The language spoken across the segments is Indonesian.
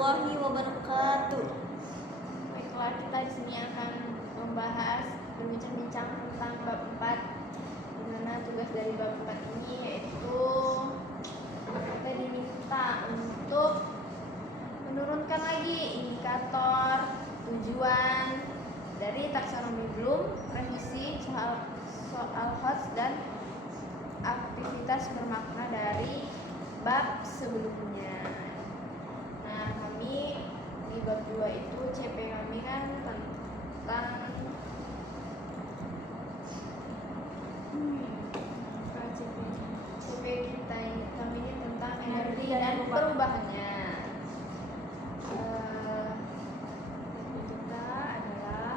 warahmatullahi wabarakatuh. Baiklah, kita di sini akan membahas berbincang-bincang tentang bab 4, di mana tugas dari bab 4 ini yaitu kita diminta untuk menurunkan lagi indikator tujuan dari taksonomi Bloom, revisi soal HOTS dan aktivitas bermakna dari bab sebelumnya. Nah, kami di bab 2 itu CP kami kan tentang CP kita kami ini tentang energi dan perubahannya. Kita adalah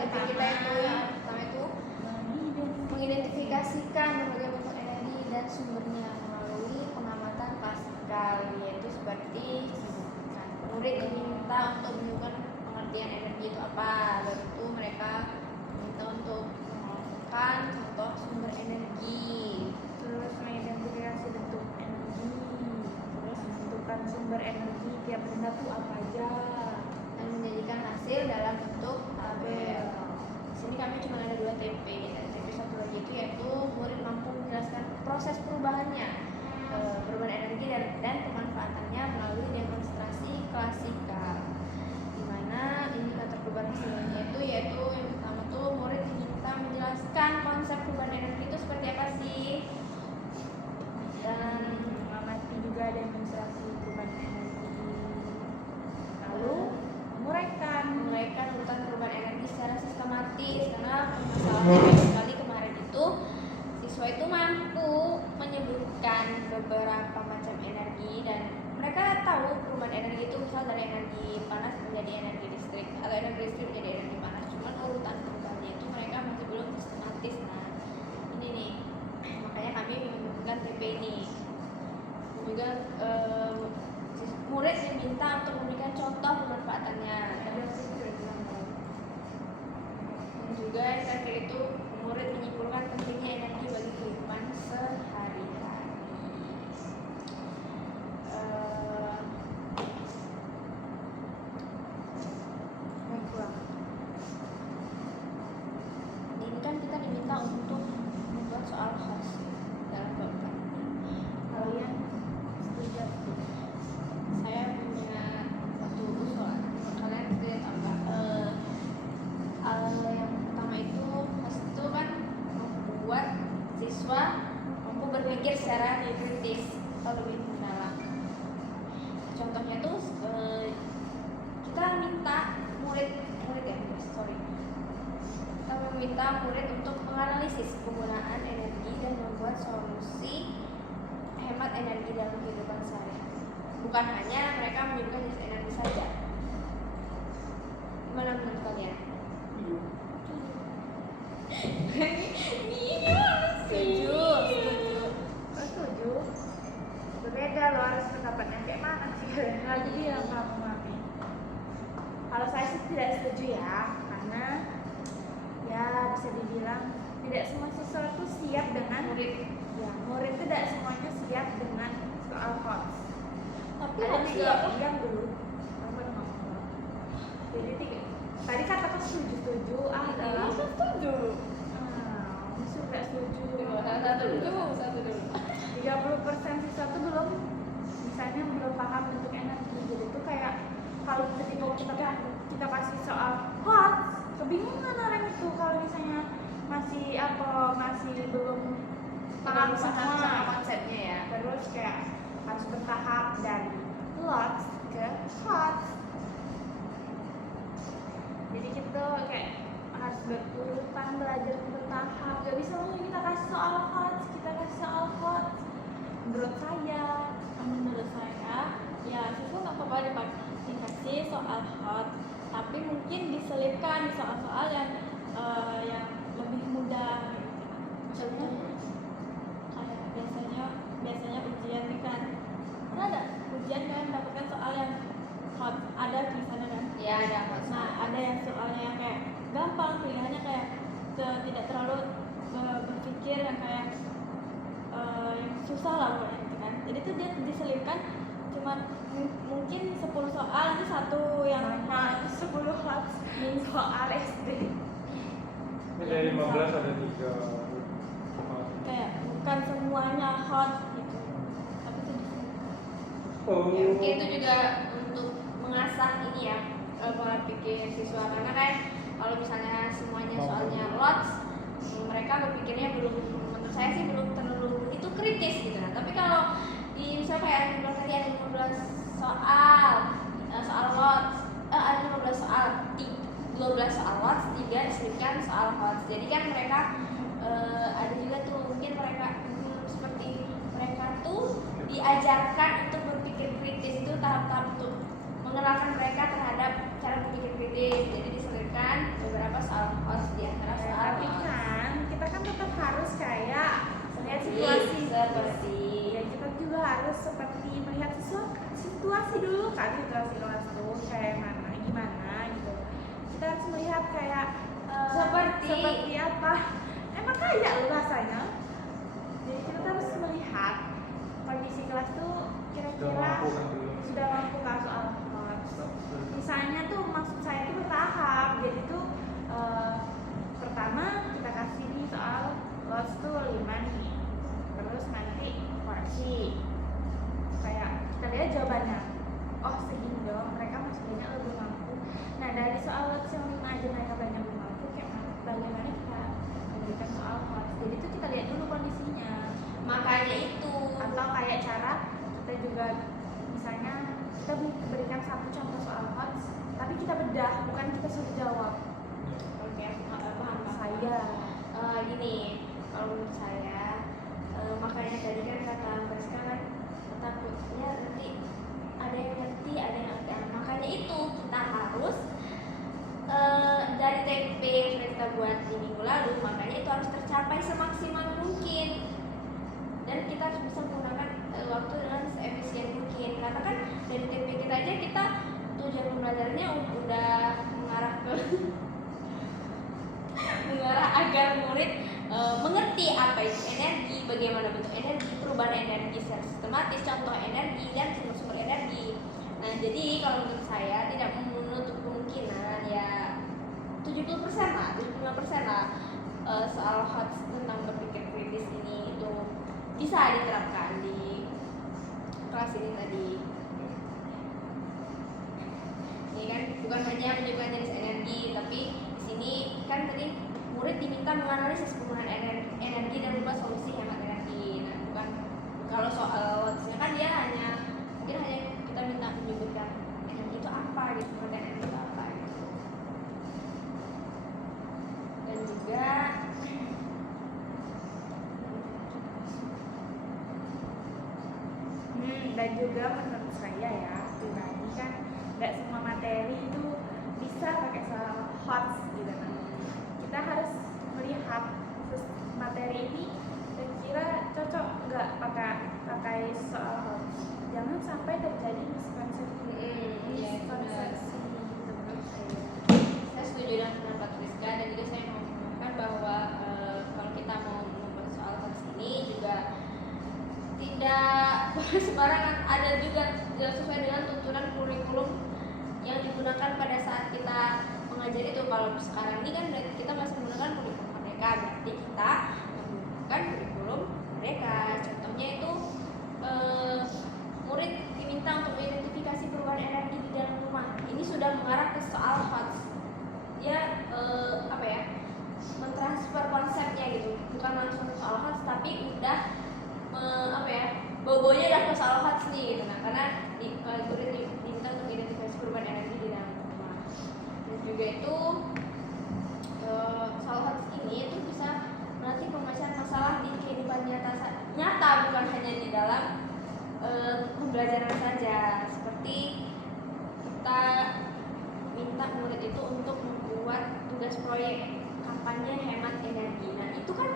TP kita itu yang pertama itu mengidentifikasikan berbagai bentuk energi dan sumbernya melalui pengamatan klasikal, yaitu seperti murid diminta untuk menunjukkan pengertian energi itu apa, lalu itu mereka diminta untuk melakukan contoh sumber energi, terus mengidentifikasi bentuk energi, terus menentukan sumber energi tiap benda itu apa aja, dan menjadikan hasil dalam bentuk tabel. Di sini kami cuma ada 2 TP. Dan TP satu lagi itu yaitu murid mampu menjelaskan proses perubahannya, perubahan energi dan pemanfaatannya melalui demonstrasi klasikal. Di mana indikator perubahan hasilnya itu yaitu yang pertama tuh murid diminta menjelaskan konsep perubahan energi itu seperti apa sih, dan mengamati juga demonstrasi perubahan energi, lalu menguraikan urutan perubahan energi secara sistematis, karena masalahnya banyak sekali kemarin itu siswa itu mampu menyebutkan beberapa macam energi dan mereka tahu perubahan energi itu misal dari energi panas menjadi energi listrik atau energi listrik menjadi energi panas, cuman urutan perubahannya itu mereka masih belum sistematis. Nah, ini nih makanya kami membutuhkan TP ini. Juga murid diminta untuk memberikan contoh pemanfaatannya. Dan juga yang terakhir itu murid menyimpulkan pentingnya energi bagi kehidupan sehari-hari. Ini kan kita diminta untuk membuat soal khas dalam bab 4. kalian setuju? Saya punya satu usulan, kalian setuju atau enggak? Yang pertama itu khas itu kan membuat siswa mampu berpikir secara kritis atau lebih mendalam. Contohnya tuh kita minta kita meminta murid untuk menganalisis penggunaan energi dan membuat solusi hemat energi dalam kehidupan sehari-hari. Bukan hanya mereka menyebutkan jenis energi saja. Gimana menurut kalian? Setuju. Berbeda loh, harus pendapatnya kayak mana sih kalian? Lagi yang kamu mami. Kalau saya sih tidak setuju ya, karena ya bisa dibilang tidak semua siswa itu siap dengan murid tidak semuanya siap dengan soal HOTS. Tapi Ada harus 3 siap. yang dulu. Jadi 3. Tadi katakan setuju adalah setuju. Musuh nggak setuju. Satu dulu. 30% siswa itu belum, misalnya belum paham bentuk energi. Jadi itu kayak kalau ketika kita kasih soal HOTS, kebingungan orang itu kalau misalnya masih belum paham sama konsepnya ya. Terus kayak harus bertahap dari LOTS ke HOTS. Jadi kita kayak harus berurutan belajar bertahap. Gak bisa langsung kita kasih soal HOTS. Menurut saya Ya siswa nggak apa-apa dikasih soal HOTS, tapi mungkin diselipkan di soal-soal yang lebih mudah. Misalnya kayak biasanya ujian nih kan, ada ujian kan mendapatkan soal yang HOTS, ada tulisannya kan? Iya ada. Nah, Nah ada yang soalnya yang kayak gampang pilihannya, kayak tidak terlalu berpikir yang kayak yang susah lah pokoknya gitu kan. Jadi tuh dia diselipkan cuma mungkin 10 soal, nanti satu yang 10 hot soal SD. Ini dari 15 ada 3. kayak bukan semuanya hot gitu, tapi itu Oh. ya, mungkin itu juga untuk mengasah ini ya, pola pikir siswa, karena kan kalau misalnya semuanya soalnya lots, mereka berpikirnya belum, menurut saya sih belum terlalu itu kritis gitu. Nah tapi kalau di misalnya kayak tadi ada 15 soal lots, ada 15 soal 12 soal lots, 3 diselipkan soal hot. Jadi kan mereka ada juga tuh mungkin mereka seperti mereka tuh diajarkan untuk berpikir kritis, itu tahap-tahap untuk mengenalkan mereka terhadap cara berpikir kritis. Jadi diselipkan beberapa soal hot di antara soal Tapi hot. kan kita kan tetap harus kayak melihat situasi. Seperti Ya kita juga harus seperti melihat situasi dulu kan, situasi kelas tuh kayak mana, gimana gitu. Kita harus melihat kayak seperti apa. Emang kayak lu rasanya. Jadi kita harus melihat kondisi kelas tuh kira-kira sudah mampu kan soal hots. Misalnya tuh maksud saya tuh bertahap. Jadi tuh pertama kita kasih nih soal lots tuh 5 nih. Terus nanti koreksi. Kayak kita lihat jawabannya. Oh segini dong, mereka masih banyak lebih mampu. Nah dari soal lots yang 5 aja mereka banyak lebih mampu, kayak bagaimana kita memberikan soal hots. Jadi tuh kita lihat dulu kondisinya. makanya itu. Atau kayak cara kita juga misalnya kita berikan satu contoh soal hots, tapi kita bedah, bukan kita suruh jawab. Oke, paham. Saya Gini, kalau menurut saya, makanya tadi kan kata Friska kan takutnya nanti ada yang ngerti, ada yang enggak. Makanya itu kita harus dari TP yang kita buat di minggu lalu, makanya itu harus tercapai semaksimal mungkin. Dan kita harus bisa menggunakan waktu dengan seefisien mungkin. Karena kan dari TP kita aja kita tujuan pembelajarannya udah mengarah ke mengarah agar murid mengerti apa itu energi, bagaimana bentuk energi, perubahan energi secara sistematis, contoh energi dan sumber-sumber energi. Nah jadi kalau menurut saya tidak menutup kemungkinan ya 70% lah, 75% lah soal hot tentang berpikir kritis ini itu bisa diterapkan di kelas ini tadi. Ini kan bukan hanya menunjukkan jenis energi, tapi di sini kan tadi murid diminta menganalisis penggunaan energi dan membuat solusi hemat energi. Nah, bukan kalau soal watsnya kan dia mungkin hanya kita minta menyebutkan energi itu apa gitu, pengertian energi itu apa gitu. Dan juga dan juga menurut saya ya pribadi kan nggak semua materi itu bisa pakai soal hots gitu kan. Kita harus melihat materi ini kira-kira cocok nggak pakai soal hots. Jangan sampai terjadi miskonsepsi gitu menurut saya. saya setuju dengan pendapat Rizka, dan juga saya mau menambahkan bahwa kalau kita mau membuat soal hots ini juga tidak sembarangan, ada juga sesuai dengan tuntunan kurikulum yang digunakan pada saat kita mengajar itu. Kalau sekarang ini kan kita masih menggunakan kurikulum Merdeka, berarti kita menggunakan kurikulum Merdeka. Contohnya itu murid diminta untuk mengidentifikasi perubahan energi di dalam rumah. Ini sudah mengarah ke soal hots. Dia mentransfer konsepnya gitu, bukan langsung ke soal hots, tapi udah bobonya udah ke soal hots nih gitu. Nah karena murid diminta untuk identifikasi perubahan energi di dalam rumah. Dan juga itu soal hots ini itu bisa melatih pembahasan masalah di kehidupan nyata, bukan hanya di dalam pembelajaran saja. Seperti kita minta murid itu untuk membuat tugas proyek kampanye hemat energi. Nah itu kan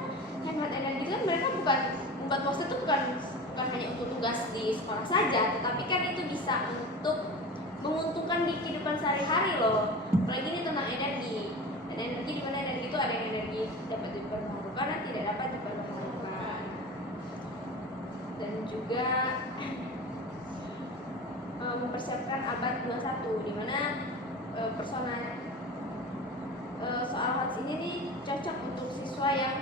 hemat energi kan mereka bukan membuat poster itu bukan hanya untuk tugas di sekolah saja, tetapi kan itu bisa untuk menguntungkan di kehidupan sehari-hari loh. Apalagi ini tentang energi, dan ada yang energi dapat diperbangunkan dan tidak dapat diperbangunkan. Dan juga mempersiapkan abad 21 di mana persona soal HOTS ini nih cocok untuk siswa yang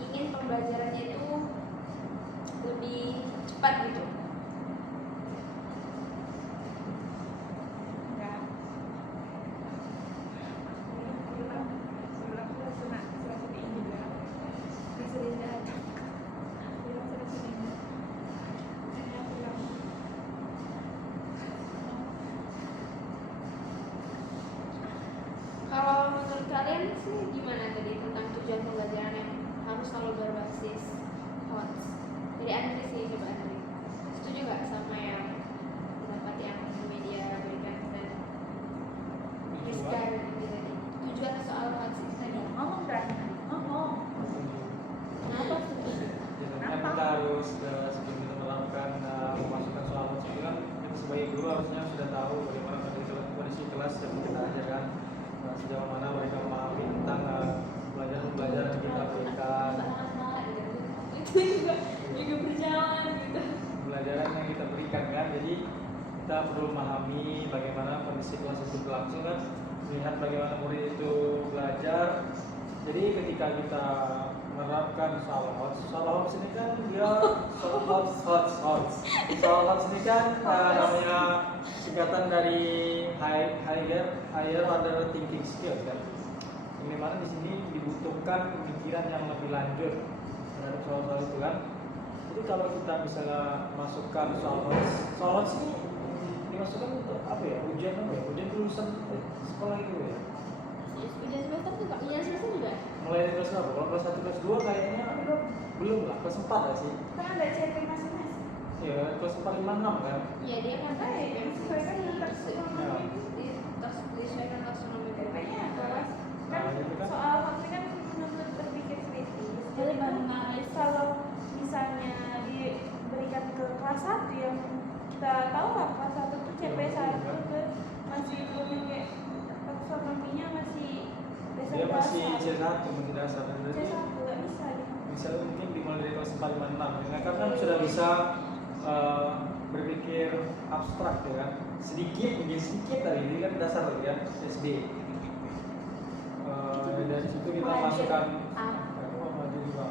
ingin pembelajarannya itu lebih cepat gitu. Kalau menurut kalian sih gimana tadi tentang tujuan pembelajaran yang harus selalu berbasis HOTS? Dari Andri sih, coba Andri. Setuju nggak sama yang pendapat yang media berikan dan Rizka ini tadi? Tujuan soal HOTS ini tadi. Ngomong berani, ngomong. Kenapa setuju? Kan kita harus sebelum kita melakukan memasukkan soal HOTS itu kan kita sebagai guru harusnya sudah tahu bagaimana kondisi kelas yang kita ajarkan, sejauh mana mereka memahami tentang pelajaran yang kita berikan, Itu juga berjalan gitu. pelajaran yang kita berikan kan. Jadi kita perlu memahami bagaimana kondisi kelas itu berlangsung kan, melihat bagaimana murid itu belajar. Jadi ketika kita menerapkan soal HOTS ini kan dia soal HOTS ini kan namanya singkatan dari higher order thinking skills kan. Yang dimana di sini dibutuhkan pemikiran yang lebih lanjut terhadap soal-soal itu kan. Jadi kalau kita bisa masukkan soal HOTS ini dimasukkan untuk apa ya? Ujian lulusan sekolah itu ya. Ujian semester juga. Ujian semester juga. Mulai dari kelas berapa? Kalau kelas 1 kelas 2 kayaknya belum lah, kelas 4 lah sih. Kan ada CP masing-masing. Iya, kelas 4 5 6 kan. Iya dia kan disesuaikan taksonomi CP-nya kelas. Nah, itu kan. Soal waktu kan menuntut berpikir kritis. Jadi Jadi kalau misalnya diberikan ke kelas 1 yang kita tahu lah kelas 1 tuh CP 1 tuh masih belum yang kayak taksonominya masih Dia masih C1 masih dasar. Jadi C1 nggak bisa dia. misalnya mungkin dimulai dari kelas 4 5 6 ya, karena sudah bisa berpikir abstrak ya kan. Sedikit tadi ini kan dasar tadi kan SD. Dari situ kita Maju. masukkan Aku. maju juga.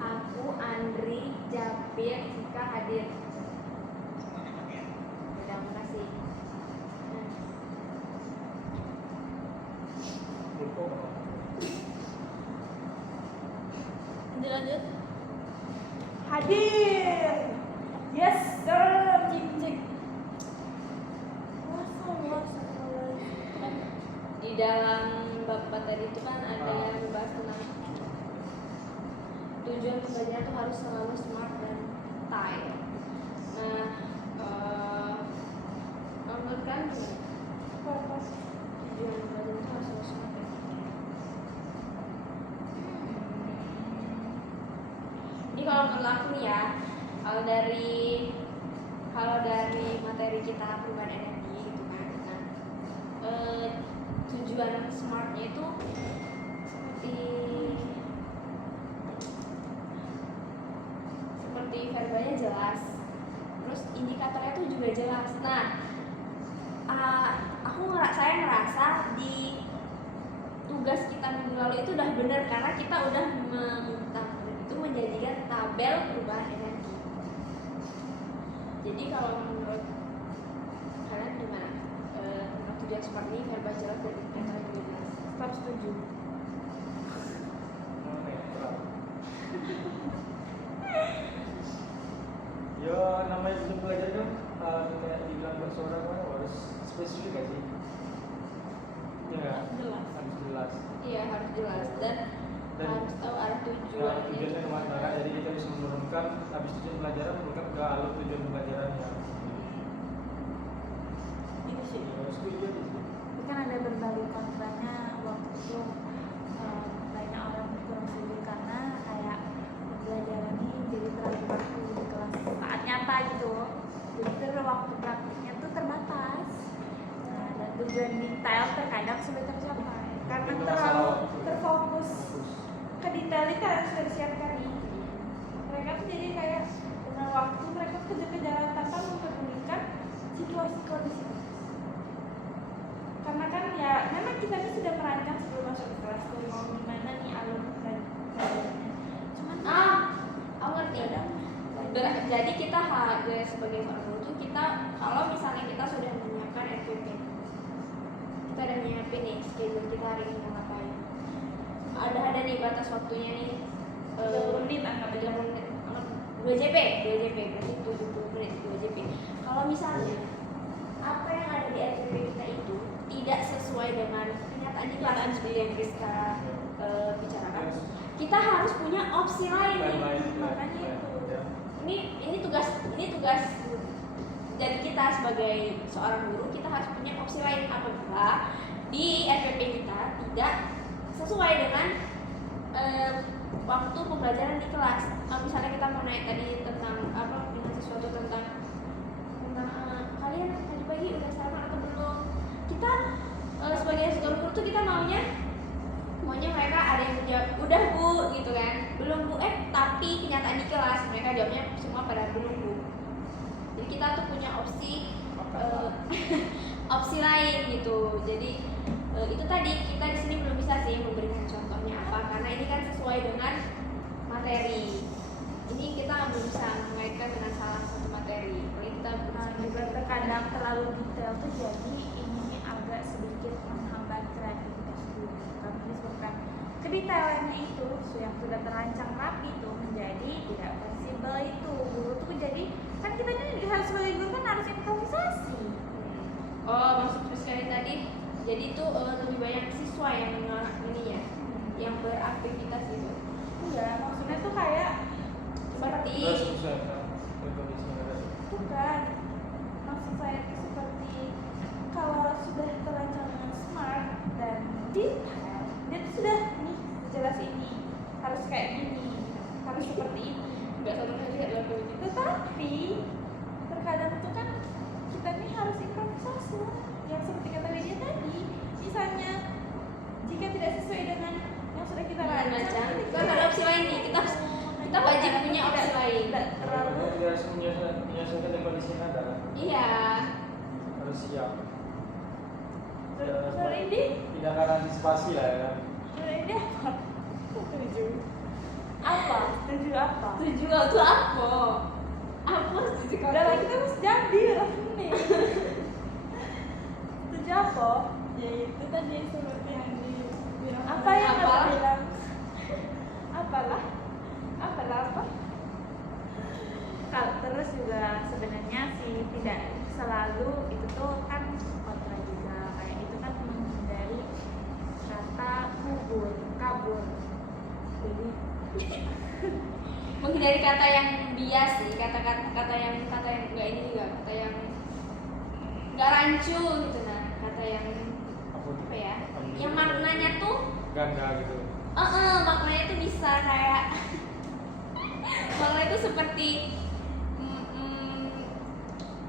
Aku Andri Japir jika hadir. Terima kasih. Lanjut. Hadir. Yes, sir. Cik. Di dalam bapak tadi itu kan ada yang membahas tentang tujuan pembelajaran itu harus selalu smart dan tight. Nah, kalau menurut kalian gimana? Tujuan pembelajaran itu harus selalu smart dan tight. Ini kalau menurut aku nih ya, kalau dari materi kita perubahan energi gitu kan, tujuan smartnya itu seperti verbanya jelas, terus indikatornya itu juga jelas. Nah, saya ngerasa di tugas kita minggu lalu itu udah benar karena kita udah menjadikan tabel perubahan energi. Jadi kalau menurut kalian gimana tentang tujuan smart ini verba jelas dan indikator yang jelas? Tetap setuju. Ya namanya tujuan belajar kan kayak dibilang bersaudara kan harus spesifik gak sih? Ya Jelas. harus jelas. Iya harus jelas dan harus tahu arah tujuan. Tujuannya kemana? Jadi kita bisa menurunkan habis tujuan pelajaran menurunkan ke alur tujuan pembelajarannya. Itu sih. Ya, setuju aja sih. Tapi kan ada berbagai kontranya waktu itu banyak orang kurang setuju karena kayak pembelajaran ini jadi terlalu baku di kelas saat nyata gitu. Jadi waktu praktiknya tuh terbatas. Nah, dan tujuan detail terkadang sulit tercapai. karena Itu terlalu masalah waktu. terfokus ke detail-detail yang sudah disiapkan itu. Mereka tuh jadi kayak dengan waktu mereka kejar-kejaran tanpa mempedulikan situasi kondisi. Karena kan ya memang kita ini sudah merancang sebelum masuk ke kelas tuh mau gimana nih alur belajarnya. Cuman aku ngerti. kadang Jadi kita sebagai seorang guru tuh kita kalau misalnya kita sudah menyiapkan SPP, kita udah nyiapin nih schedule kita hari ini mau ngapain. Ada nih batas waktunya nih 30 menit anggap aja. 30 menit. 2 JP berarti 70 menit 2 JP. Kalau misalnya apa yang ada di SPP kita itu tidak sesuai dengan kenyataan di kelas seperti yang Rizka bicarakan, kita harus punya opsi lain nih. Makanya itu. Ini tugas jadi kita sebagai seorang guru kita harus punya opsi lain apabila di SPP kita tidak sesuai dengan waktu pembelajaran di kelas. Misalnya kita mau naik tadi tentang dengan sesuatu tentang kalian tadi pagi udah sarapan atau belum, kita sebagai guru tuh kita maunya mereka ada yang jawab udah bu gitu kan, belum bu tapi kenyataan di kelas mereka jawabnya semua pada belum bu. Jadi kita tuh punya opsi opsi lain gitu. Jadi itu tadi kita di sini belum bisa sih memberikan contohnya apa karena ini kan sesuai dengan materi. Ini kita belum bisa mengaitkan dengan salah satu materi. Kalau kita juga terkadang terlalu detail tuh jadi ini agak sedikit menghambat kreativitas guru karena disebabkan kedetailannya itu yang sudah terancang rapi itu menjadi tidak fleksibel itu guru tuh jadi kan kita ini harus sebagai guru kan harus improvisasi. Maksud sekali tadi jadi itu lebih banyak siswa yang ini ya yang beraktivitas gitu. Enggak, maksudnya tuh kayak Seperti bukan, maksud saya itu seperti kalau sudah terancang dengan smart dan detail, dia tuh sudah nih jelas ini harus kayak gini, harus seperti ini. nggak satu kali ada begitu. Tetapi terkadang tuh kan kita nih harus improvisasi yang seperti kata Widya tadi. Misalnya jika tidak sesuai dengan yang sudah kita rancang, kita ada opsi lain nih. Kita wajib punya opsi lain. Tidak terlalu Dia harus menyesuaikan dengan kondisi yang ada. Iya. Harus siap. Sorry ini, Tidak akan antisipasi lah ya. sorry ini apa? Setuju. Apa? Setuju apa? Tujuh itu apa? Apa sih Udah lah kita harus jadi lah nih. Setuju apa? Ya itu tadi seperti yang dibilang. Apa yang Apa? aku bilang? Apalah? Apa? Kalau terus juga sebenarnya sih tidak selalu itu tuh kan kontra juga kayak itu kan menghindari kata kabur. Jadi menghindari kata yang bias sih, kata yang enggak ini juga, kata yang enggak rancu gitu nah, kata yang apa ya? Yang maknanya tuh ganda gitu. maknanya tuh bisa kayak maknanya tuh seperti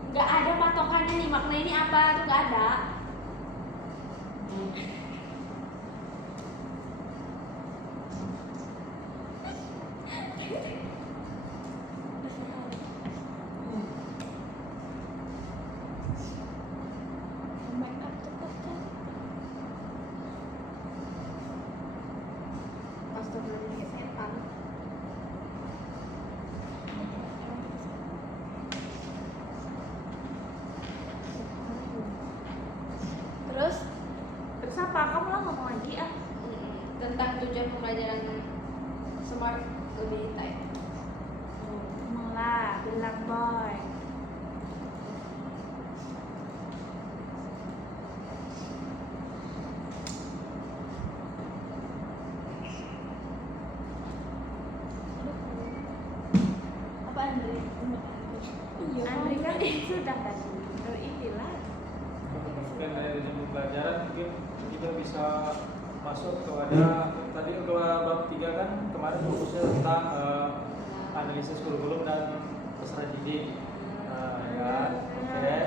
nggak ada patokannya nih makna ini apa tuh nggak ada. terus apa? Kamu lah ngomong lagi ah. Tentang tujuan pembelajaran smart lebih detail. Mulai bilang boy. Apa Andre? Iya. Andri kan sudah tadi. Inilah. Mungkin dari jam pembelajaran mungkin kita bisa masuk kepada tadi ke bab 3 kan kemarin fokusnya tentang analisis kurikulum dan peserta didik. Nah, ya, oke.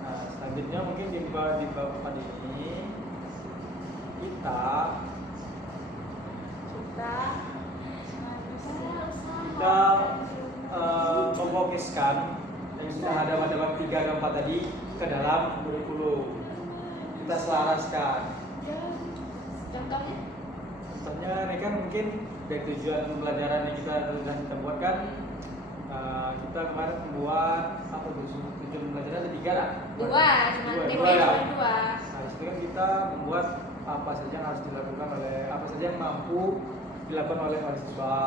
Nah, selanjutnya mungkin di bab 4 ini kita memfokuskan yang sudah ada dalam 3 dan 4 tadi ke dalam kurikulum. Kita selaraskan. Contohnya? Contohnya ini kan mungkin dari tujuan pembelajaran yang kita buat kan, kita kemarin membuat apa tuh tujuan pembelajaran ada 3 lah. Dua, cuma Dua temanya ya. cuma 2. Nah, itu kan kita membuat apa saja yang harus dilakukan oleh apa saja yang mampu dilakukan oleh mahasiswa.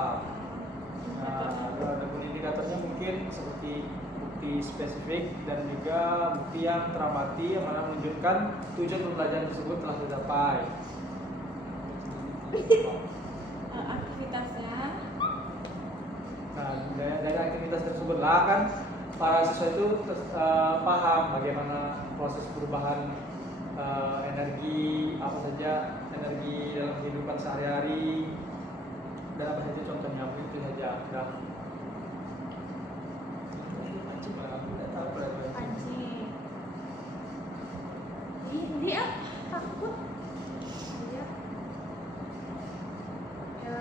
Nah, ada indikatornya mungkin seperti bukti spesifik dan juga bukti yang teramati yang mana menunjukkan tujuan pembelajaran tersebut telah tercapai. Aktivitasnya Nah, dari aktivitas tersebut lah kan para siswa itu paham bagaimana proses perubahan energi, apa saja energi dalam kehidupan sehari-hari dan apa saja contohnya, itu saja. Udah. Tidak tahu berapa. Pancing. Dia takut. Dia. Ya.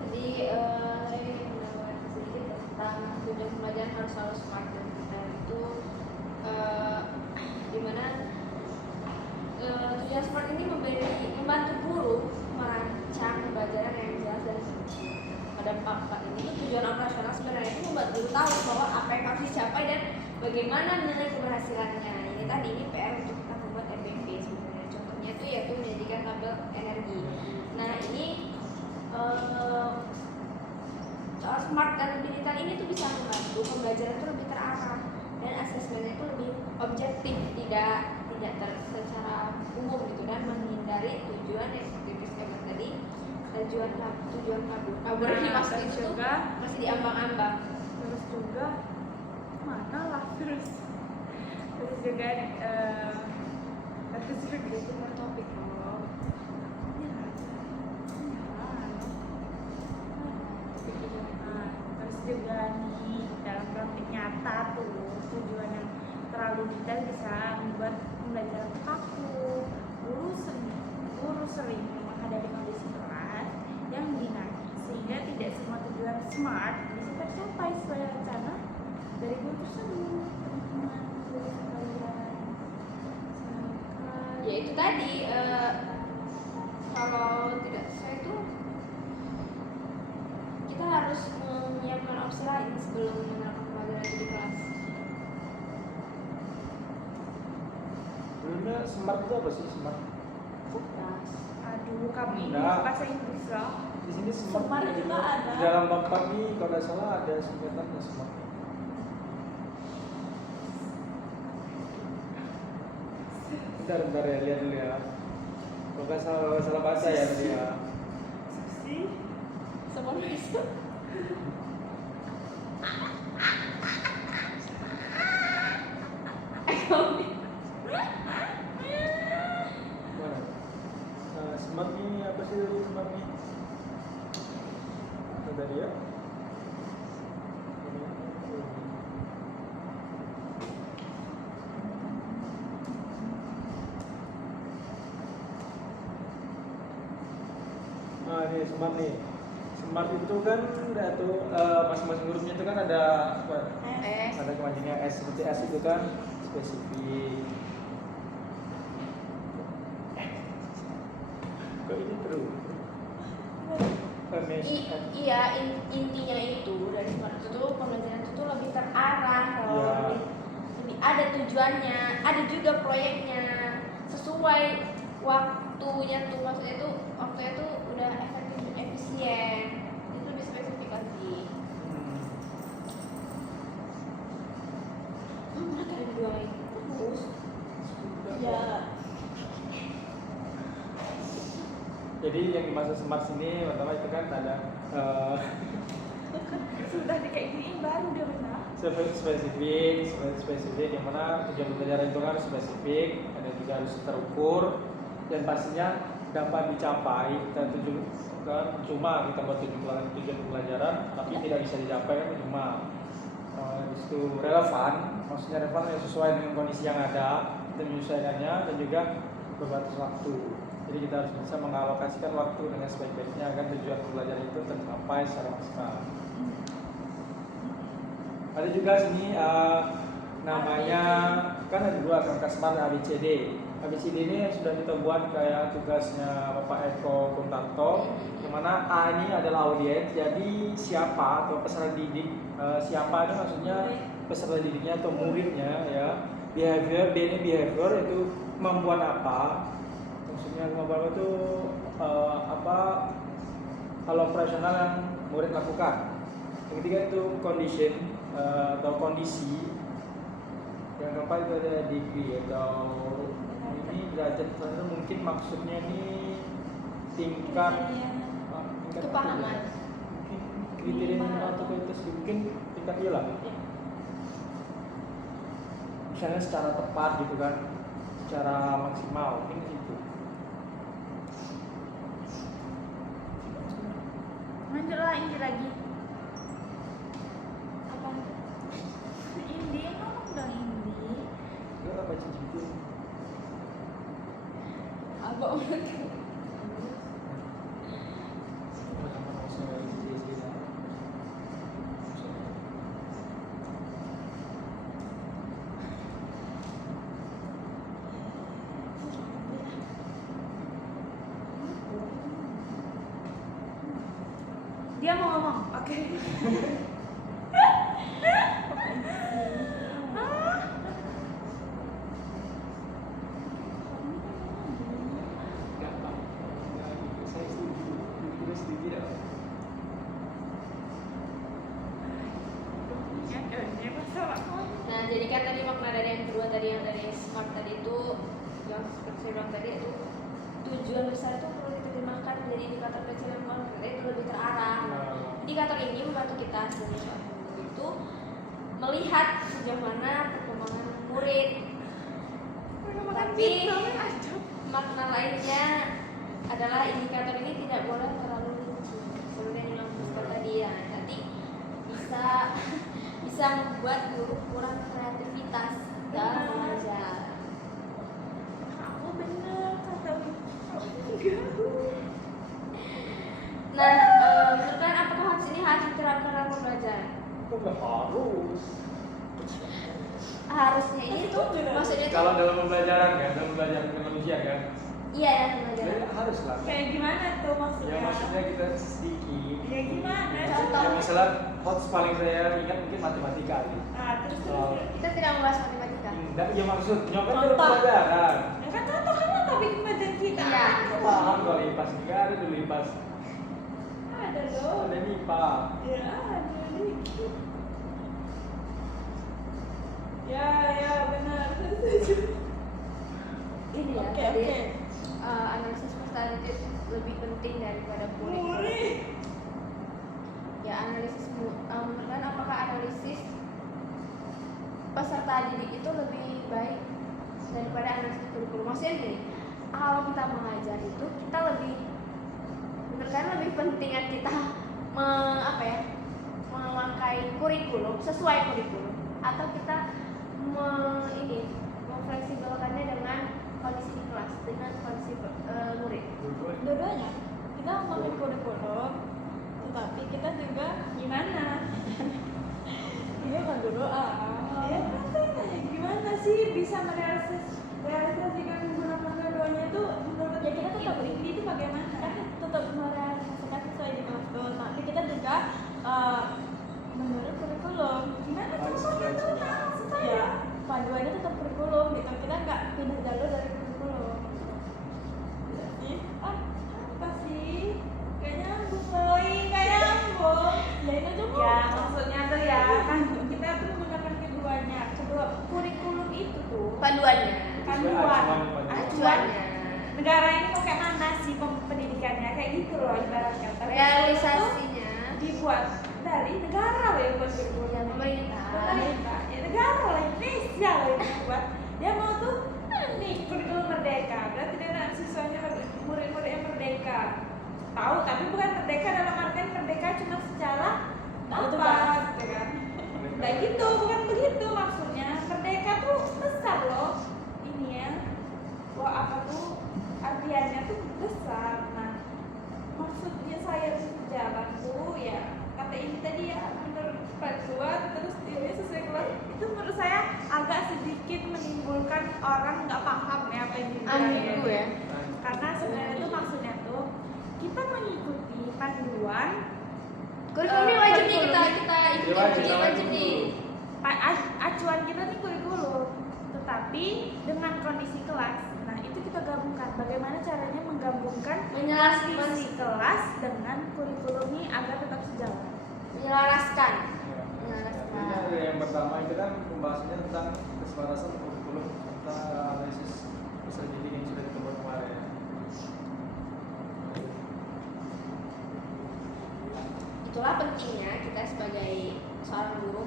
Jadi saya ingin menambahkan sedikit tentang tujuan pembelajaran harus selalu smart dan benar itu dimana tujuan smart ini membantu guru merancang pembelajaran yang jelas dan rinci. Pada part ini tujuan operasional sebenarnya itu membantu guru tahu bahwa apa yang harus dicapai dan bagaimana menilai keberhasilannya. Ini tadi ini PR untuk kita membuat RBP sebenarnya. Contohnya itu yaitu menjadikan tabel energi. Nah ini soal smart dan lebih detail ini tuh bisa membantu pembelajaran itu lebih terarah dan asesmennya itu lebih objektif, tidak secara umum gitu, dan menghindari tujuan yang seperti disebut tadi tujuan kabur ini maksud itu juga masih diambang-ambang. terus juga mana lah terus juga itu mau topik loh. Terus juga nih dalam praktik nyata tuh tujuan yang terlalu detail bisa membuat pembelajaran kaku. Guru sering menghadapi kondisi kelas yang dinamis sehingga tidak semua tujuan smart bisa tercapai sesuai rencana dari guru tersebut. Teman-teman guru sekalian, Ya itu tadi kalau tidak sesuai itu kita harus menyiapkan opsi lain sebelum menerapkan pembelajaran itu di kelas. Sebenarnya smart itu apa sih smart? Kelas. aduh kamu ini Enggak. bahasa Inggris loh. Di sini smart, Smart di juga ada. dalam bab nih kalau nggak salah ada singkatannya smart. Bentar ya, lihat dulu ya. Kalau nggak salah bahasa ya tadi ya. Sih semua masuk. Mana? Smart ini apa sih tadi smart ini? Apa tadi ya? Nah, ini smart nih. Smart itu kan ada tuh masing-masing hurufnya itu kan ada apa? Ada kepanjangannya S, seperti S itu kan spesifik. Kok ini terus? Iya, intinya itu dari smart itu tuh pembelajaran itu tuh lebih terarah loh, Iya. lebih ada tujuannya, ada juga proyeknya sesuai waktunya tuh, maksudnya tuh waktunya tuh udah efektif dan efisien, itu lebih spesifik lagi. Mereka ada dua lagi terus. Ya, Jadi yang dimaksud smart sini pertama itu kan ada sudah kayak gini baru dia benar. spesifik yang mana tujuan pembelajaran itu kan harus spesifik dan juga harus terukur dan pastinya dapat dicapai. Kita tujuan cuma kita buat tujuan pembelajaran tapi tidak bisa dicapai kan cuma itu relevan, maksudnya relevan yang sesuai dengan kondisi yang ada dan menyesuaikannya dan juga berbatas waktu. Jadi kita harus bisa mengalokasikan waktu dengan sebaik-baiknya agar tujuan pembelajaran itu tercapai secara maksimal. Ada juga sini namanya kan ada dua angka smart ABCD. ABCD ini sudah kita buat kayak tugasnya Bapak Eko Kuntarto, yang mana A ini adalah audiens, jadi siapa atau peserta didik, siapa itu maksudnya peserta didiknya atau muridnya ya. Behavior, B ini behavior itu kemampuan apa, maksudnya kemampuan itu apa hal operasional yang murid lakukan. Yang ketiga itu condition atau kondisi. Yang keempat itu ada degree atau ini derajat, mungkin maksudnya ini tingkat kepahaman. mungkin kriteria atau kualitas mungkin tingkat dia lah. Misalnya secara tepat gitu kan, secara maksimal mungkin gitu. Lanjutlah Indi lagi. Apa? Indi ngomong dong Indi. Enggak apa cincin. Agak unik. Dia mau ngomong, oke. Saya setuju dah. Nah, jadi kan tadi makna dari yang kedua tadi, yang dari smart tadi itu yang seperti saya bilang tadi itu tujuan besar itu perlu diterjemahkan menjadi indikator kecil yang konkret, itu lebih terarah. Indikator ini membantu kita sebagai seorang guru itu melihat sejauh mana perkembangan murid. Tapi makna lainnya adalah indikator ini tidak boleh terlalu rinci seperti yang dilakukan tadi ya. Nanti bisa membuat guru kurang kreativitas dalam mengajar. Kamu bener kata Nah, menurut kalian apakah hal ini harus diterapkan dalam pembelajaran? Kok nggak harus? Harusnya ini tuh maksudnya tuh Kalau dalam pembelajaran kan, dalam pembelajaran manusia kan, iya dalam pembelajaran. jadi harus lah. kayak gimana tuh maksudnya? Ya maksudnya kita sedikit. Ya gimana? Contoh. Ya misalnya hots paling saya ingat mungkin matematika nih. Ah, terus Soal- Kita tidak membahas matematika. Enggak, ya maksudnya kan dalam Contoh. pelajaran. ya kan contoh kan topik pembelajaran kita. Iya. Paham kalau IPAS juga ada dulu IPAS. Ada loh. Ada IPA. Ya ada dikit. Ya benar. Setuju. Ini ya, Oke, jadi, oke. analisis peserta didik lebih penting daripada murid. Murid. Ya analisis menurut kalian apakah analisis peserta didik itu lebih baik daripada analisis kurikulum? Maksudnya gini, kalau kita mengajar itu kita lebih, menurut kalian lebih penting kita memakai kurikulum sesuai kurikulum atau kita memfleksibelkannya dengan kondisi di kelas, dengan kondisi murid? Dua-duanya kita memakai kurikulum, tetapi kita juga Gimana? ini bantu doa. Ya makanya gimana sih bisa merealisasikan menggunakan keduanya tuh menurut Ya, kita tetap ini itu bagaimana? Kan tetap merealisasikan sesuai di kelas tuh, tapi kita juga menurut kurikulum. Gimana Harus contohnya tuh? belajar. Maksud saya. Ya panduannya tetap kurikulum gitu, kita nggak pindah jalur dari kurikulum. Jadi Apa sih? Gak nyambung boy, gak nyambung. ya itu cuma Ya maksudnya tuh ya kan kita tuh menggunakan kedua kurikulum itu tuh Panduannya, panduan acuan acuannya, negara ini mau kayak mana sih pendidikannya kayak gitu loh ibaratnya. Tapi realisasinya. itu dibuat dari negara loh yang buat kurikulum. Ya, pemerintah. Ya negara loh, Indonesia loh yang buat. Dia mau tuh nih kurikulum merdeka, berarti dia anak siswanya murid-murid yang merdeka. Tahu, tapi bukan merdeka dalam artian merdeka cuma secara Itu apa kan. gitu kan. Kayak gitu, bukan begitu maksudnya. Merdeka tuh besar loh. Ini ya. Wah, apa tuh artiannya tuh orang nggak paham ya apa yang dibilang Ambigu ya. karena sebenarnya itu maksudnya tuh kita mengikuti panduan Kurikulum ini wajib nih kita ikuti Wajib, wajib nih. acuan kita nih kurikulum, tetapi dengan kondisi kelas. Nah itu kita gabungkan. Bagaimana caranya menggabungkan kondisi kelas dengan kurikulum ini agar tetap sejalan. Menyelaraskan. Artinya yang pertama itu kan pembahasannya tentang keselarasan kurikulum serta analisis peserta didik yang sudah ditempuh kemarin. Itulah pentingnya kita sebagai seorang guru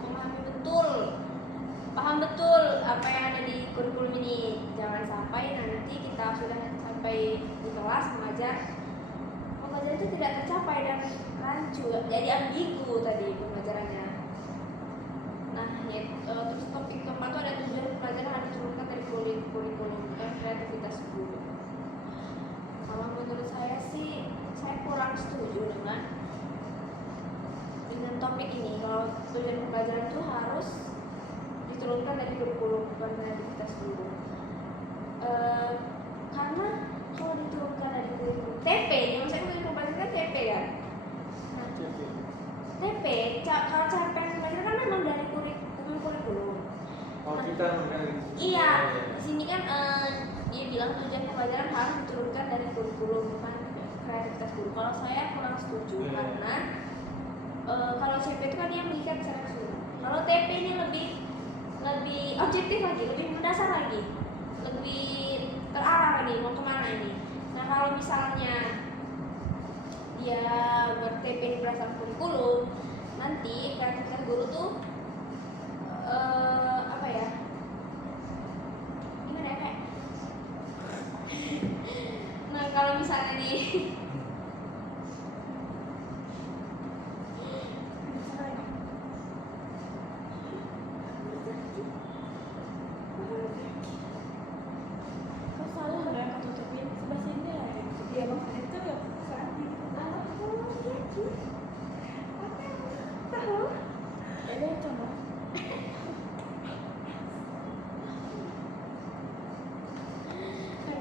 paham betul apa yang ada di kurikulum ini. Jangan sampai nanti kita sudah sampai di kelas mengajar itu tidak tercapai dan rancu, jadi ambigu tadi pembelajarannya. Nah, terus topik keempat itu ada tujuan pelajaran harus diturunkan dari kurikulum dan kreativitas guru. Kalau menurut saya sih, saya kurang setuju dengan topik ini. Kalau tujuan pembelajaran itu harus diturunkan dari kurikulum bukan kreativitas guru. Karena kalau diturunkan dari kurikulum TP, ini maksudnya kurikulum pembelajaran TP kan? Nah, TP, kalau cara pembelajaran kan memang dari kurikulum. Oh, kita mengenai. Iya, di sini kan dia bilang tujuan pembelajaran harus diturunkan dari kurikulum bukan kreativitas guru. Kalau saya kurang setuju karena kalau CP itu kan yang mengikat secara keseluruhan. Kalau TP ini lebih objektif lagi, lebih mendasar lagi, lebih terarah lagi mau kemana ini. Nah kalau misalnya dia buat TP ini berdasarkan kurikulum, nanti kreativitas guru tuh apa ya? Gimana ya kayak? Nah kalau misalnya nih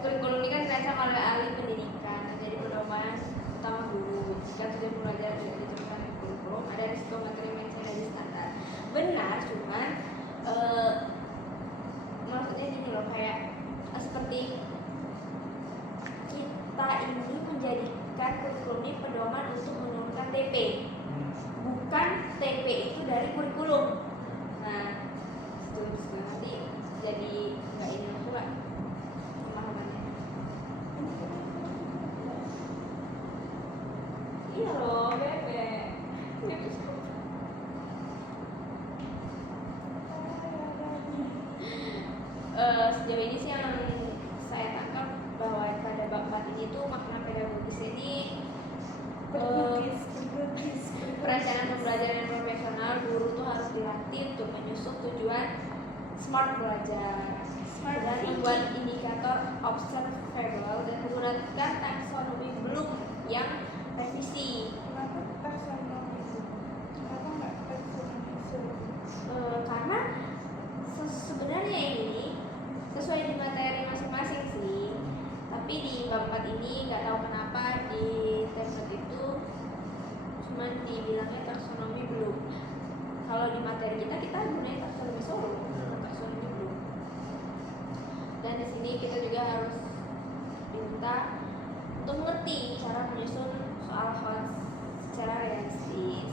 kurikulum ini kan dirancang oleh ahli pendidikan, jadi pedoman utama guru. Jika tujuan pembelajaran tidak diturunkan di kurikulum, ada risiko materi melenceng dari standar. Benar, cuman maksudnya gini loh, kayak seperti kita ini menjadikan kurikulum ini pedoman untuk menurunkan TP, bukan TP itu dari kurikulum. Nah, itu nanti jadi nggak ini pula. Iya loh, bebek. Sejauh ini sih yang saya tangkap bahwa pada bab 4 ini tuh makna pedagogis ini perencanaan pembelajaran yang profesional. Guru tuh harus dilatih untuk menyusun tujuan smart belajar dan membuat indikator observable dan menggunakan taksonomi Bloom yang revisi. Kenapa taksonomi itu? Kenapa nggak taksonomi seluruh? Karena sebenarnya ini sesuai di materi masing-masing sih, tapi di bab 4 ini nggak tahu kenapa di template itu cuman dibilangnya taksonomi Bloom. Kalau di materi kita gunain taksonomi Solo, taksonomi Bloom. Dan di sini kita juga harus diminta untuk mengerti cara menyusun soal-soal secara realistis.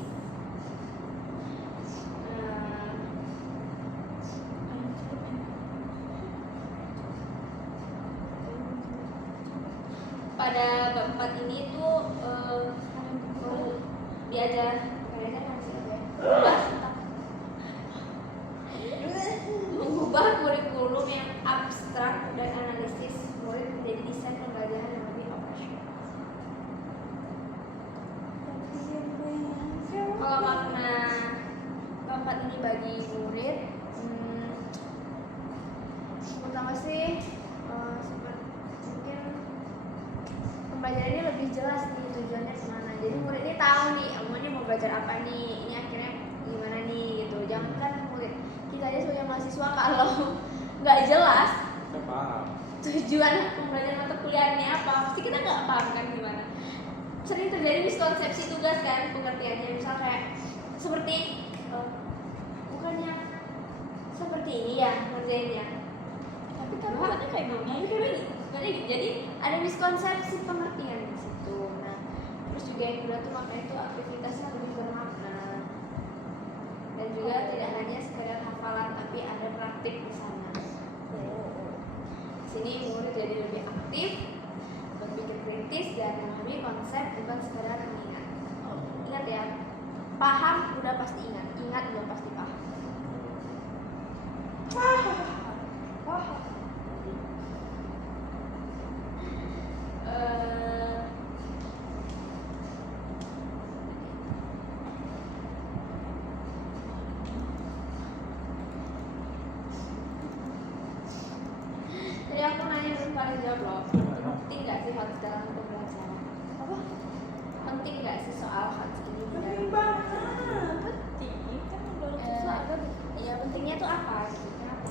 Pada bab 4 ini tuh diajar mengubah kurikulum yang abstrak dan analisis murid menjadi desain pembelajaran yang lebih operasional. Kalau makna keempat ini bagi murid, pertama sih mungkin pembelajarannya lebih jelas nih tujuannya kemana. Jadi murid ini tahu nih, ini mau belajar apa nih, ini akhirnya gimana nih gitu. Jangan kan murid kita aja sebagai mahasiswa kalau nggak jelas tujuan pembelajaran mata kuliah ini apa, pasti kita nggak paham kan gimana. Sering terjadi miskonsepsi tugas kan pengertiannya, misal kayak seperti bukannya seperti ini ya ngerjainnya, Tapi kan buatnya kayak gini. jadi ada miskonsepsi pengertian di situ. Nah, terus juga yang kedua tuh makanya itu aktivitasnya lebih bermakna, dan juga tidak hanya sekedar hafalan tapi ada praktik di sana. Di sini murid jadi lebih aktif, berpikir kritis dan memahami konsep, bukan sekedar mengingat. Ingat ya, paham udah pasti ingat, ingat udah pasti paham. Jadi aku nanya belum pada jawab loh. Penting nggak sih HOTS dalam pembelajaran? Apa? Penting nggak sih soal HOTS ini? Penting banget. Penting kan belum ada. Iya, pentingnya tuh apa? Gitu. Kenapa?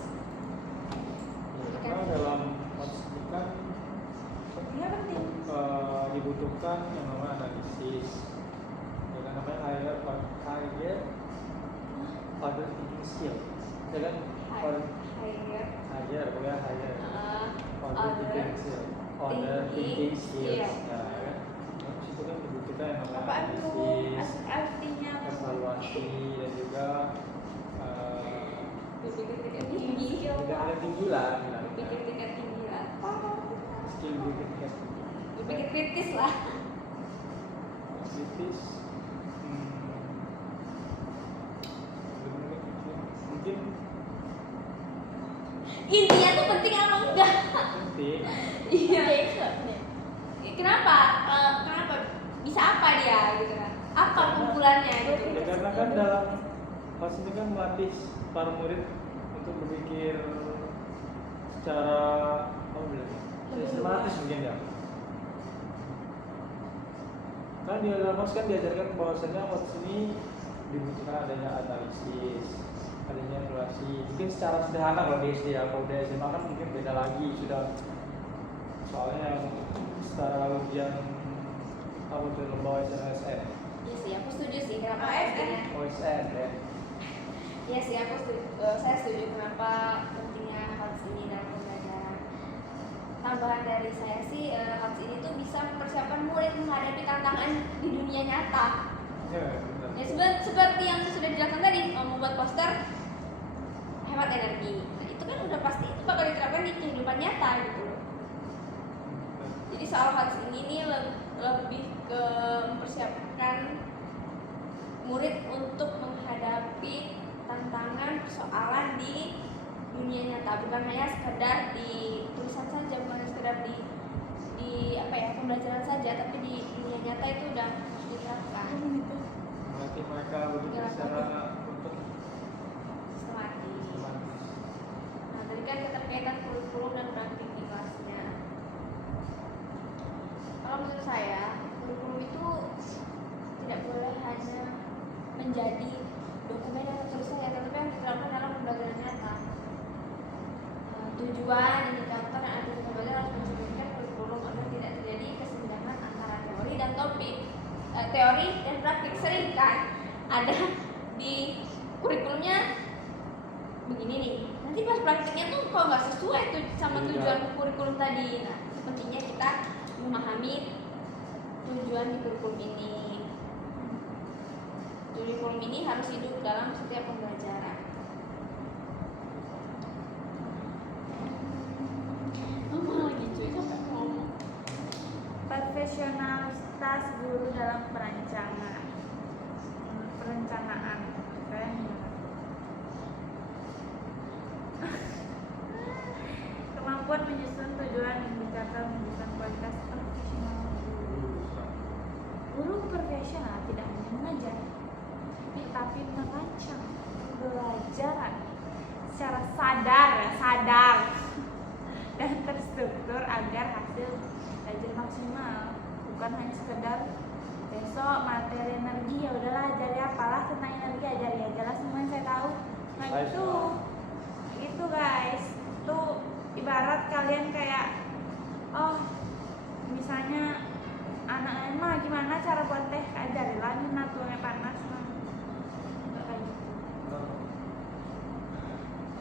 Karena dalam HOTS ini kan Pentingnya penting. dibutuhkan yang namanya analisis, ya kan, namanya higher thinking skill, ya kan, higher thinking skill, thinking skills, ya kan. Terus itu kan dibutuhkan yang namanya Apaan tuh? analisis, Artinya apa? evaluasi, dan juga Berpikir tingkat tinggi. tidak ada tinggi lah, Berpikir tingkat tinggi lah. skill berpikir tingkat Berpikir kritis lah. kritis. Mungkin Intinya tuh penting apa enggak? penting. Iya. Kenapa? Kenapa? Bisa apa dia gitu kan? Apa kumpulannya gitu? Ya, karena kan dalam pas ini kan melatih para murid untuk berpikir secara apa bilangnya, sistematis mungkin ya. Kan di dalam HOTS kan diajarkan bahwasanya HOTS ini dibutuhkan adanya analisis, adanya evaluasi. Mungkin secara sederhana kalau di SD ya, kalau di SMA kan mungkin beda lagi sudah. Soalnya yang secara ujian apa tuh lomba SNSN, Iya sih, aku setuju sih kenapa ASN. pentingnya. OSN ya. Iya sih, saya setuju kenapa pentingnya HOTS ini dalam pembelajaran. Tambahan dari saya sih, HOTS ini tuh bisa mempersiapkan murid menghadapi tantangan di dunia nyata. Ya, benar. Ya seperti yang sudah dijelaskan tadi, membuat poster hemat energi. Nah, itu kan udah pasti itu bakal diterapkan di kehidupan nyata gitu loh. Jadi soal HOTS ini nih lebih ke mempersiapkan murid untuk menghadapi tantangan persoalan di dunia nyata, bukan hanya sekedar di tulisan saja, bukan sekedar di apa ya pembelajaran saja, tapi di dunia nyata itu udah harus diterapkan. Melatih mereka berpikir secara untuk Sistematis. sistematis. Nah, tadi kan keterkaitan kurikulum dan praktik di kelasnya. Kalau menurut saya, kurikulum itu tidak boleh hanya menjadi dokumen yang tertulis saja, tetapi yang diterapkan dalam pembelajaran nyata. Tujuan, indikator, dan aktivitas pembelajaran harus mencerminkan kurikulum agar tidak terjadi kesenjangan antara teori dan topik, teori dan praktik. Sering kan ada di kurikulumnya begini nih, nanti pas praktiknya tuh kok nggak sesuai tuh sama tujuan kurikulum tadi. Nah, itu pentingnya kita memahami tujuan di kurikulum ini. Kurikulum ini harus hidup dalam setiap pembelajaran. Apa lagi cuy? Capek ngomong. Profesionalitas guru dalam perencanaan. Keren ya. Kemampuan menyusun tujuan indikator menunjukkan kualitas profesional guru. Guru profesional tidak hanya mengajar, tapi merancang pembelajaran secara sadar dan terstruktur agar hasil belajar maksimal, bukan hanya sekedar besok materi energi ya udahlah ajari apalah tentang energi ajari aja lah semua yang saya tahu. Nah itu guys, tuh ibarat kalian kayak misalnya anak emang gimana cara buat teh, ajarilah nyunat tuangnya panas mah. Nggak kayak gitu.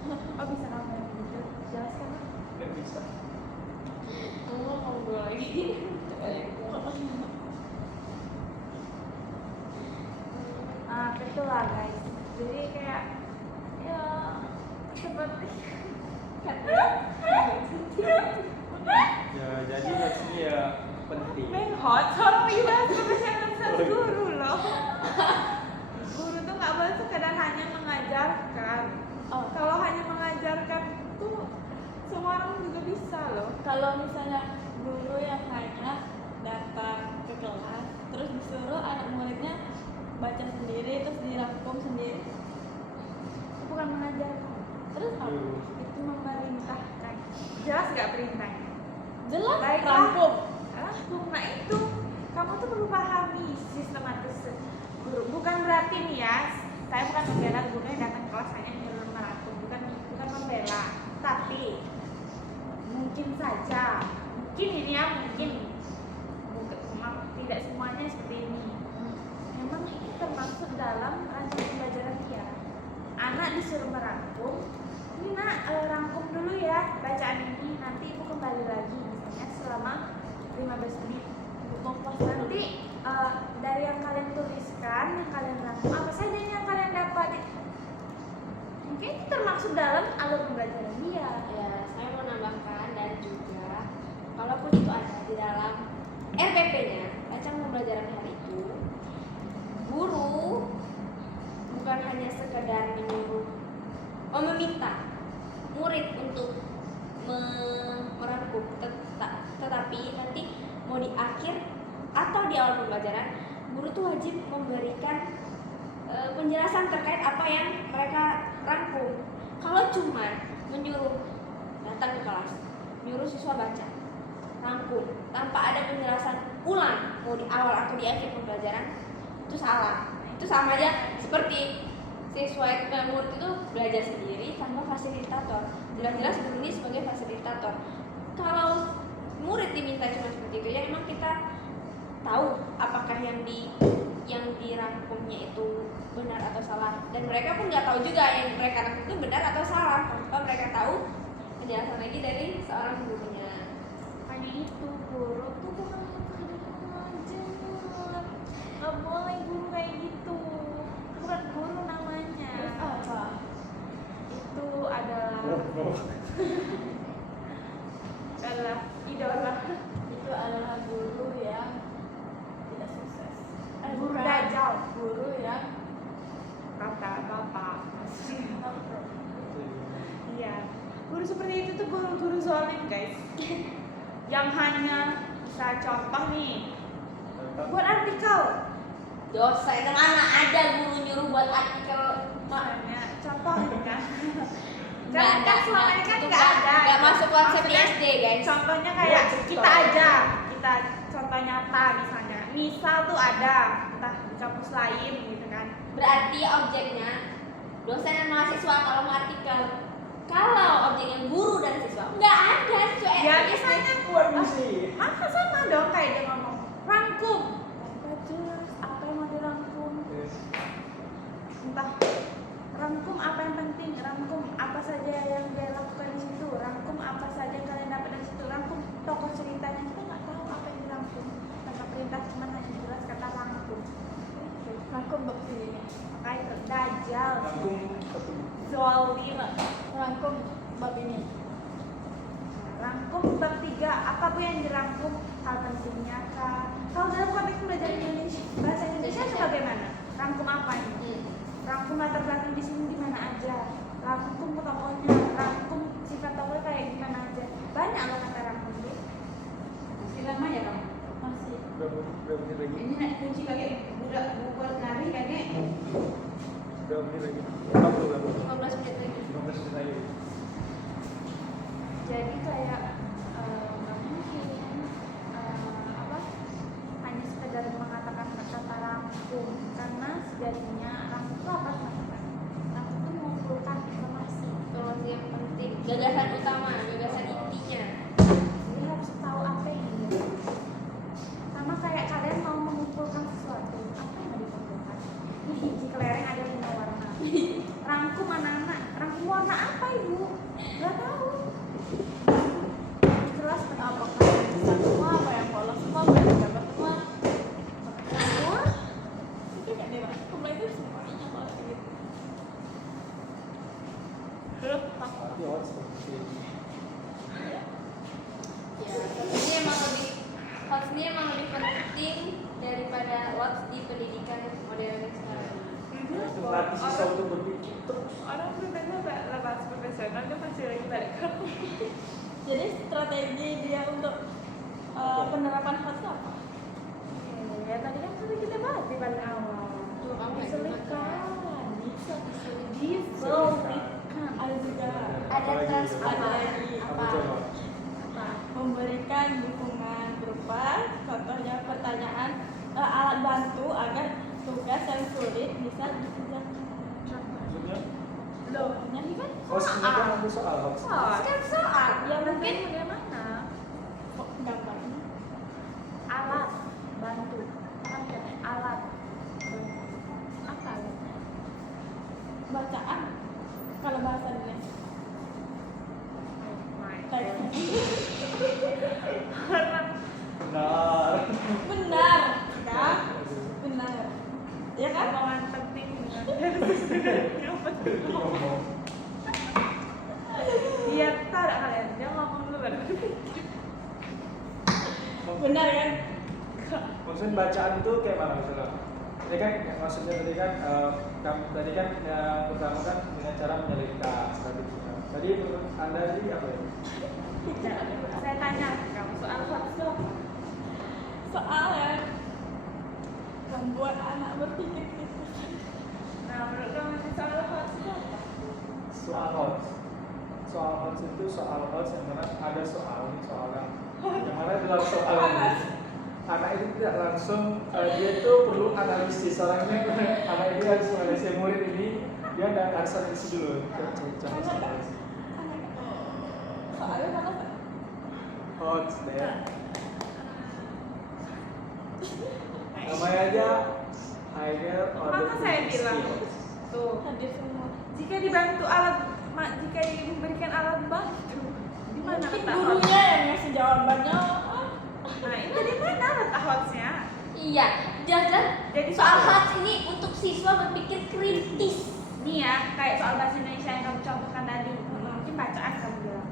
Oh bisa kamu yang gitu, jelaskan lah. Nggak bisa. Kamu ngobrol lagi. Betul lah guys. Jadi kayak ya seperti Ya jadi maksudnya ya penting. main hot, orang lagi bahas profesionalitas guru loh. Guru tuh nggak boleh sekedar hanya mengajarkan. Oh, Kalau hanya mengajarkan tuh semua orang juga bisa loh. kalau misalnya guru yang hanya datang ke kelas terus disuruh anak muridnya baca sendiri terus dirangkum sendiri, Bukan mengajarkan, terus apa? itu memerintahkan. Jelas nggak perintahnya? Jelas Baiklah. rangkum. Nah itu kamu tuh perlu pahami sistematis guru. Bukan berarti nih ya, saya bukan membela guru yang datang ke kelas hanya nyuruh merangkum, bukan membela. Tapi mungkin saja, mungkin ini ya mungkin tidak semuanya seperti ini. Memang ini termasuk dalam rancangan pembelajaran dia. Anak disuruh merangkum, ini nak rangkum dulu ya bacaan ini, nanti ibu kembali lagi misalnya selama 15 menit. Nanti dari yang kalian tuliskan, yang kalian rangkum, apa saja yang kalian dapat, mungkin itu termasuk dalam alur pembelajaran dia. Ya, saya mau nambahkan dan juga kalaupun itu ada di dalam RPP-nya, rancangan pembelajaran hari itu, guru bukan hanya sekedar meminta murid untuk merangkum, tetapi nanti mau di akhir atau di awal pembelajaran, guru tuh wajib memberikan penjelasan terkait apa yang mereka rangkum. Kalau cuma menyuruh datang ke kelas, nyuruh siswa baca, rangkum tanpa ada penjelasan ulang mau di awal atau di akhir pembelajaran, itu salah. Itu sama aja seperti siswa murid itu belajar sendiri tanpa fasilitator. Jelas-jelas guru ini sebagai fasilitator. Kalau murid diminta cuma seperti itu, ya memang kita tahu apakah yang dirangkumnya itu benar atau salah, dan mereka pun nggak tahu juga yang mereka rangkum itu benar atau salah tanpa mereka tahu penjelasan lagi dari seorang gurunya. Hanya itu, guru tuh bukan mengajar, nggak boleh guru kayak gitu, bukan guru namanya. Terus apa? Itu adalah idola. Itu adalah guru yang tidak sukses. Guru Bukan. dajjal. Guru yang Kata bapak. nongkrong. Iya, guru seperti itu tuh guru zolim guys. Yang hanya bisa contoh nih, buat artikel. Dosa itu mana ada guru nyuruh buat artikel? Misalnya contoh ini kan. Nggak ada, Kan selama ini kan itu nggak ada. nggak masuk konsep di Maksudnya, SD, guys. Contohnya kayak kita aja, kita contoh nyata misalnya. Misal tuh ada, entah di kampus lain gitu kan. Berarti objeknya dosen dan mahasiswa kalau mau artikel. Kalau objeknya guru dan siswa, nggak ada siswa Ya SD. misalnya maka sama dong kayak dia ngomong rangkum. Apa jelas apa yang mau dirangkum? Entah rangkum apa yang penting, rangkum apa saja yang dia lakukan di situ, rangkum apa saja yang kalian dapat dari situ, rangkum tokoh ceritanya. Kita nggak tahu apa yang dirangkum. Tanpa perintah cuma hanya jelas kata rangkum. Rangkum bab ini. Makanya itu dajjal, Rangkum satu. zolim. Rangkum bab ini. Rangkum bab 3, apa bu yang dirangkum? Hal pentingnya kah? Kalau dalam konteks belajar Indonesia, bahasa Indonesia itu bagaimana? Rangkum apa ini? Rangkum latar belakang di sini di mana aja? Rangkum tokohnya, rangkum sifat tokohnya kayak gimana aja? Banyak loh kata rangkum ini. Masih lama ya kamu? Masih. Berapa menit lagi? Ini nak kunci lagi budak buat nari kan nih. Berapa menit lagi? 15 menit lagi. 15 menit lagi. Jadi kayak nggak mungkin apa hanya sekedar mengatakan kata rangkum, karena sejatinya rangkum itu apa sebenarnya? Rangkum itu mengumpulkan informasi. Informasi yang penting, gagasan utama, gagasan intinya. Jadi harus tahu apa yang dia. ini emang lebih penting daripada lots di pendidikan modern sekarang. Itu melatih siswa untuk berpikir terus. Orang bertanya bahas profesional dia masih lagi balik ke Jadi strategi dia untuk penerapan HOTS itu apa? ya tadi kan sudah kita bahas di paling awal. Kamu nggak Diselipkan, Bisa diselipkan. ada juga ada transfer ada lagi Apa coba? Apa? memberikan dukungan berupa contohnya pertanyaan alat bantu agar tugas yang sulit bisa dikerjakan. Maksudnya? Loh, ini kan Oh, sebenarnya kan ada soal hoax. soal. kan soal Ya mungkin bagaimana Kok gambarnya? alat bantu kan katanya alat bantu. Apa alatnya? Bacaan kalau bahasa Indonesia teks. Benar. Benar kan? Benar ya kan? Omongan penting yang penting Ngomong. dia tahu tak kalian dia ngomong dulu baru Benar kan? Maksudnya bacaan itu kayak mana misalnya? Tadi kan maksudnya tadi kan yang pertama kan dengan cara menyelipkan strategi. Tadi menurut Anda ini apa ya? saya tanya kamu soal hoax itu apa? Soal yang membuat anak berpikir kritis. Nah menurut kamu ini soal hoax itu apa? Soal hoax. Soal hoax itu soal hoax yang mana ada soal yang mana dalam soal ini anak itu tidak langsung dia itu perlu analisis orangnya anak ini harus analisis murid ini dia ada harus analisis dulu. Soalnya apa? Hoax deh. Namanya aja higher order Maka saya thinking bilang skills. tuh Hadir semua. jika dibantu jika diberikan alat bantu di mana Mungkin letak gurunya hoax? yang ngasih jawabannya. Nah itu di mana letak hoaxnya? iya jelas Jadi soal hoax ini untuk siswa berpikir kritis. nih ya kayak soal bahasa Indonesia yang kamu contohkan tadi mungkin bacaan kamu bilang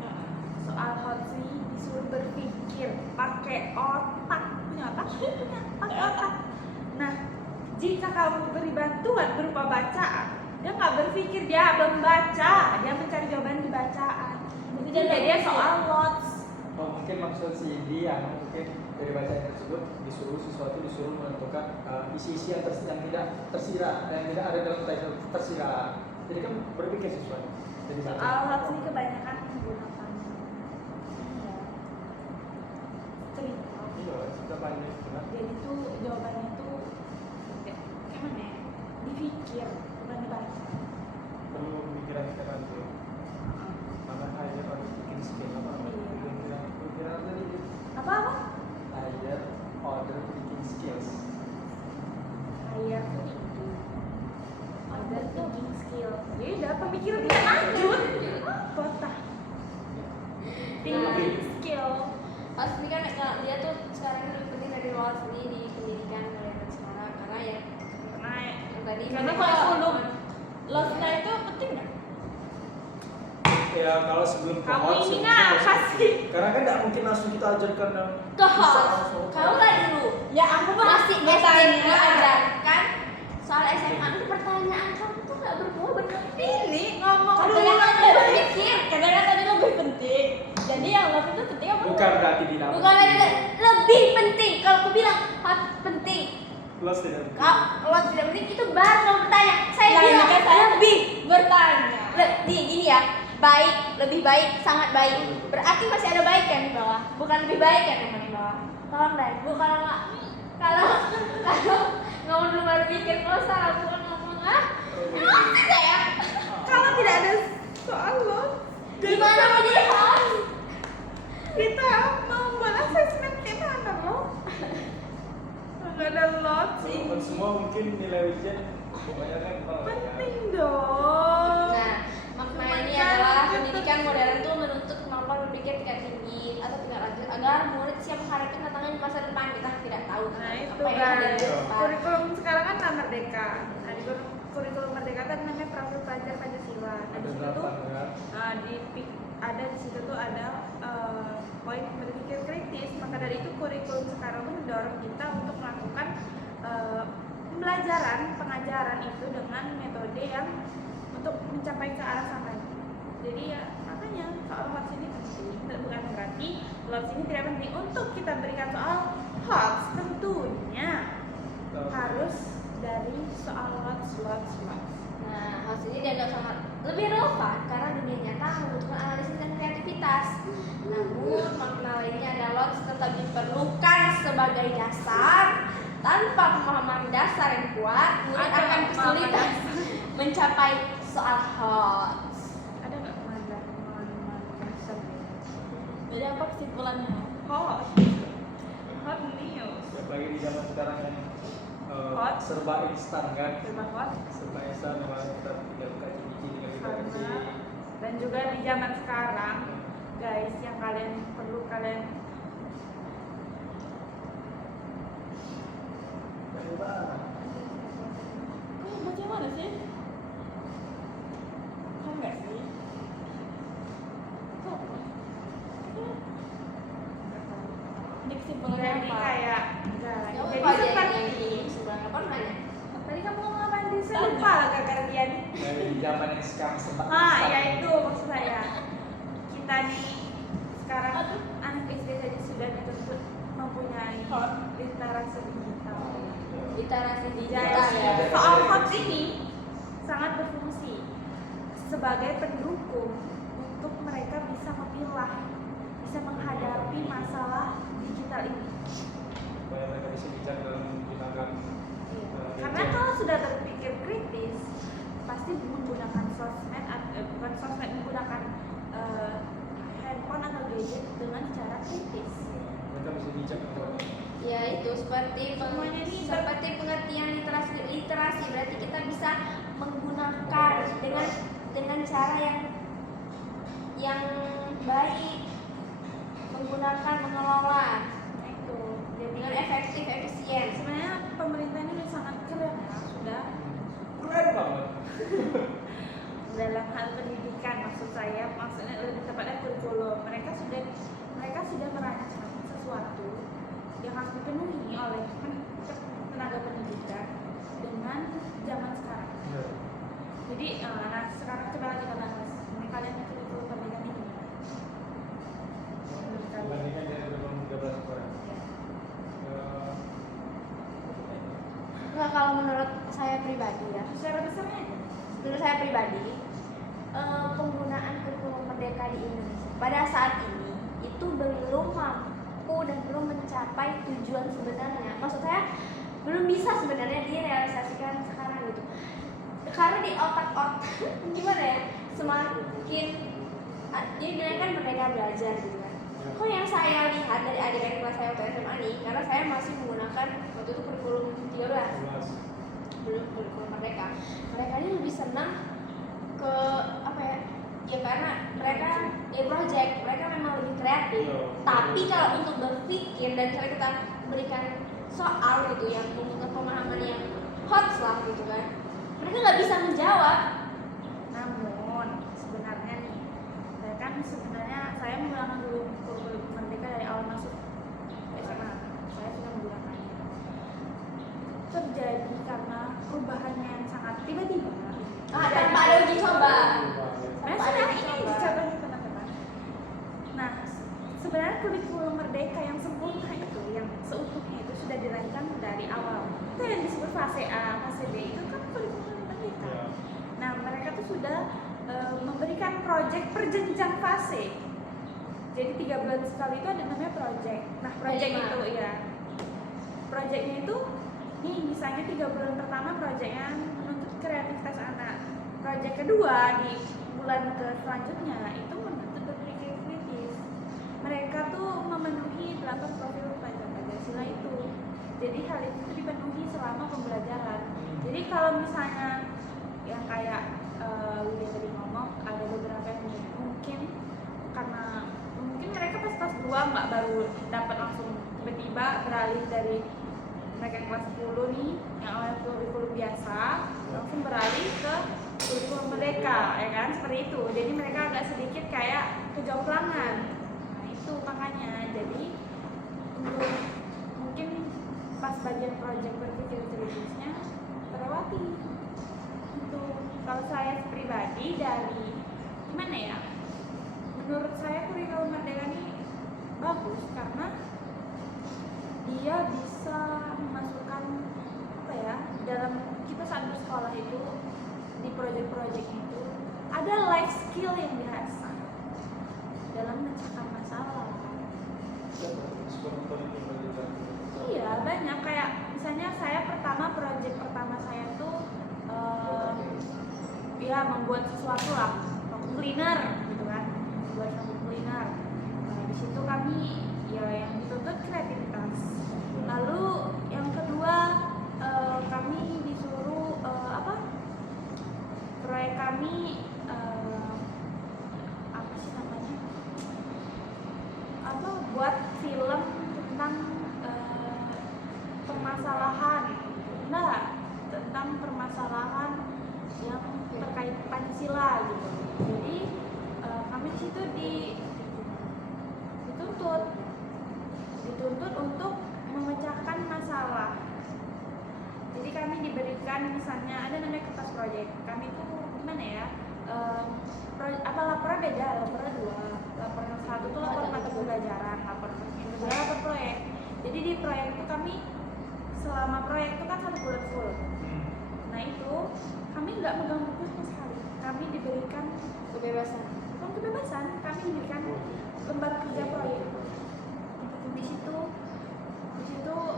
soal hoax ini disuruh berpikir pakai otak punya otak pakai otak. Nah jika kamu beri bantuan berupa bacaan dia nggak berpikir dia membaca dia mencari jawaban di bacaan jadi dia soal lots. Oh, mungkin maksud si dia mungkin dari bacaan tersebut disuruh menentukan isi-isi yang tidak tersirat yang tidak ada dalam teks tersirat. Jadi kan berpikir sesuatu. Jadi Soal hoax ini kebanyakan menggunakan cerita. Iya, sudah banyak benar. Jadi tuh jawabannya tuh kayak mana ya? Dipikir bukan dibaca. Perlu pemikiran kita nanti. Mana hanya pada bikin skill apa? Pemikiran tadi Apa? higher order thinking skills. Higher thinking. Ada thinking skill. Ya udah pemikiran dia lanjut. Apa tah? Thinking skill. Pas ini kan dia tuh sekarang ini lebih penting dari lots ini di pendidikan modern sekarang karena ya Karena yang tadi Karena kan kurikulum. Lotnya itu penting nggak? Ya kalau sebelum ke Kamu hoax, ini ya mungkin apa langsung. sih? Karena kan tidak mungkin langsung kita ajarkan yang ke hoax. langsung. Kamu kan dulu Ya aku mah masih SD bertanya. diajarkan soal SMA itu pertanyaan kamu tuh nggak berbuah benar. Ini ngomong Kadang kan dia berpikir, Kadang tadi lebih penting. Jadi yang lot itu penting apa? Bukan berarti tidak. bukan lebih penting. Kalau aku bilang hoax penting, Plus tidak. kalau tidak penting itu baru kamu bertanya. Saya Nah, ini bilang kan saya lebih. bertanya. Gini ya, baik, lebih baik, sangat baik. Berarti masih ada baik kan di bawah, bukan lebih baik kan yang di bawah. Tolong deh, bu kalau nggak kalau ngomong dulu baru pikir kalau salah bukan ngomong emang sih saya kalau tidak ada soal lo gimana mau jadi host? kita mau buat assessment gimana lo? Nggak ada lot sih. Walaupun semua mungkin nilai ujian kebanyakan Penting dong. Nah, makna ini adalah pendidikan modern tuh menuntut kemampuan berpikir tingkat tinggi atau tingkat lanjut agar murid siap menghadapi tantangan di masa depan. Kita tidak tahu Nah itu apa yang ada di guys. depan. Kurikulum sekarang kan nama merdeka. Nah di kurikulum merdeka kan namanya Profil Pelajar Pancasila. Nah di ada situ tuh 8 kan. ada di situ tuh ada poin berpikir kritis. Maka dari itu kurikulum sekarang tuh mendorong kita untuk melakukan pengajaran itu dengan metode yang untuk mencapai ke arah sana. Jadi ya makanya soal HOTS ini penting, bukan berarti HOTS ini tidak penting untuk kita berikan soal HOTS, tentunya harus dari soal HOTS. Nah, hal ini dianggap sangat lebih relevan karena dunia nyata membutuhkan analisis dan kreativitas. Namun, makna lainnya adalah tetap diperlukan sebagai dasar. Tanpa pemahaman dasar yang kuat, murid akan kesulitan mencapai soal HOTS. Ada nggak pemahaman dasar? Jadi apa kesimpulannya? Hot news. Apalagi di zaman sekarang yang Hot. serba instan kan, Serba hot. serba instan, memang kita tinggal kaji. Dan juga di zaman sekarang, guys, yang perlu kalian Kamu baca mana sih? Kamu nggak sih? Kok? Ini kesimpulannya jadi apa? kayak enggak lah. Kamu Jadi apa aja seperti yang sebelah apa nanya? tadi kamu ngomong apa nih? Saya lupa lah gara-gara dia nih. Dari zaman yang sekarang serba Ya itu maksud saya. Kita nih sekarang anak SD saja sudah dituntut mempunyai literasi digital. Literasi digital Jadi ya. soal HOTS ini sangat berfungsi sebagai pendukung untuk mereka bisa memilah, bisa menghadapi masalah digital ini. supaya mereka bisa bijak dalam menggunakan Karena kalau sudah berpikir kritis, pasti menggunakan sosmed, bukan sosmed, menggunakan handphone atau gadget dengan cara kritis. mereka bisa bijak Ya itu seperti Semuanya ini seperti pengertian literasi berarti kita bisa menggunakan dengan cara yang baik, menggunakan mengelola Nah, itu. Jadi dengan efektif efisien. sebenarnya pemerintah ini udah sangat keren ya, sudah keren banget. dalam hal pendidikan, maksudnya lebih tepatnya kurikulum. Mereka sudah merancang sesuatu yang harus dipenuhi oleh tenaga pendidikan dengan zaman sekarang. Jadi sekarang coba kita bahas ini kalian kurikulum pendidikan ini gimana? Menurut kalian? Dibandingkan dari 2013 kemarin. Nah, kalau menurut saya pribadi ya, Secara besarnya aja. menurut saya pribadi penggunaan kurikulum merdeka di Indonesia pada saat ini itu belum mampu dan belum mencapai tujuan sebenarnya. Maksud saya belum bisa sebenarnya direalisasikan sekarang gitu. Karena di otak gimana ya, semakin dia bilang kan merdeka belajar gitu kan. Kok yang saya lihat dari adik-adik kelas saya waktu SMA nih, karena saya masih menggunakan waktu itu kurikulum 13 belum kurikulum merdeka. Mereka ini lebih senang ke apa ya? Ya karena mereka project, mereka memang lebih kreatif. Tapi kalau untuk berpikir dan misalnya kita berikan soal gitu yang membutuhkan pemahaman yang hot lah gitu kan, mereka nggak bisa menjawab. Namun sebenarnya nih, saya menggunakan kurikulum merdeka dari awal masuk SMA. Saya sudah menggunakannya. Terjadi karena perubahannya yang sangat tiba-tiba. Tanpa ada uji coba. Sudah ini dicobanya teman-teman. Nah, sebenarnya kurikulum merdeka yang sempurna itu, yang seutuhnya itu sudah dirancang dari awal. Itu yang disebut fase A, fase B itu kan kurikulum merdeka. Nah, mereka tuh sudah memberikan proyek perjenjang fase. Jadi 3 bulan sekali itu ada namanya proyek. Nah, proyek itu ya, proyeknya itu nih misalnya 3 bulan pertama proyeknya menuntut kreativitas anak. Proyek kedua di bulan selanjutnya itu menuntut berpikir kritis. Mereka tuh memenuhi 8 profil Pancasila itu. Jadi hal itu dipenuhi selama pembelajaran. Jadi kalau misalnya yang kayak Widya tadi ngomong, ada beberapa yang mungkin karena mungkin mereka pas kelas 2 nggak baru dapat langsung tiba-tiba beralih dari mereka kelas 10 nih yang awalnya kurikulum biasa langsung beralih ke kurikulum merdeka, ya kan, seperti itu. Jadi mereka agak sedikit kayak kejomplangan. Nah itu makanya jadi bagian proyek berpikir kritisnya terlewati. Itu kalau saya pribadi dari gimana ya? Menurut saya kurikulum Merdeka ini bagus karena dia bisa memasukkan apa ya, dalam kita saat bersekolah itu di proyek-proyek itu ada life skill yang diasah dalam memecahkan masalah. Iya, banyak, kayak misalnya saya proyek pertama saya tuh ya membuat sesuatu lah, vacuum cleaner gitu kan, buat vacuum cleaner. Nah, di situ kami ya yang dituntut kreativitas. Lalu yang kedua kami disuruh proyek kami apa sih namanya, buat film tentang tentang permasalahan yang terkait Pancasila gitu. Jadi kami di situ dituntut untuk memecahkan masalah. Jadi kami diberikan misalnya ada namanya kertas proyek. Kami tuh gimana ya? Laporan beda, laporan dua. Laporan satu tuh laporan mata pembelajaran, laporan yang kedua laporan proyek. Jadi di proyek itu kami selama proyek itu kan 1 bulan full. Nah itu kami nggak megang buku sama sekali. Kami diberikan Kebebasan. bukan kebebasan, kami diberikan lembar kerja proyek. Di situ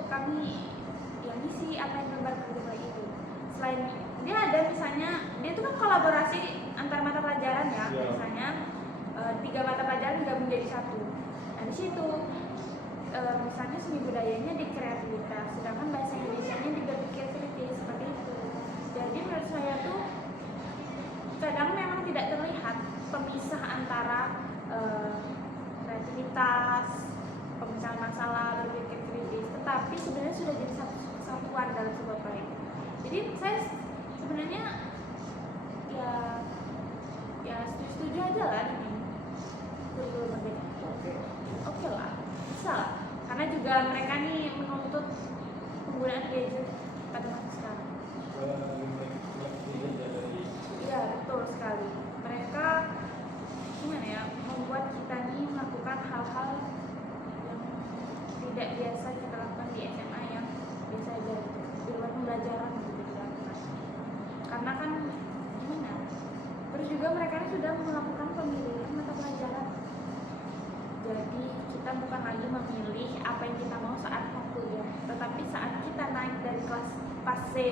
kami ya ngisi apa yang lembar kerja proyek itu. Selain dia ada misalnya, dia itu kan kolaborasi antar mata pelajaran ya, misalnya 3 mata pelajaran gabung jadi 1. Nah di situ misalnya seni budayanya di kreativitas, sedangkan bahasa Indonesianya di berpikir kritis, seperti itu. Jadi menurut saya tuh kadang memang tidak terlihat pemisah antara kreativitas, pemisahan masalah, berpikir kritis, tetapi sebenarnya sudah jadi satu kesatuan dalam sebuah proyek. Jadi saya sebenarnya ya setuju aja lah dengan kurikulum Merdeka. Oke lah, bisa lah. Karena juga mereka nih menuntut penggunaan gadget pada masa sekarang. Iya, betul sekali. Mereka gimana ya, membuat kita nih melakukan hal-hal yang tidak biasa kita lakukan di SMA, yang biasa aja di luar pembelajaran gitu dilakukan. Karena kan gimana? Terus juga mereka sudah melakukan pemilihan mata pelajaran. Jadi kita bukan lagi memilih apa yang kita mau saat mau kuliah, tetapi saat kita naik dari kelas fase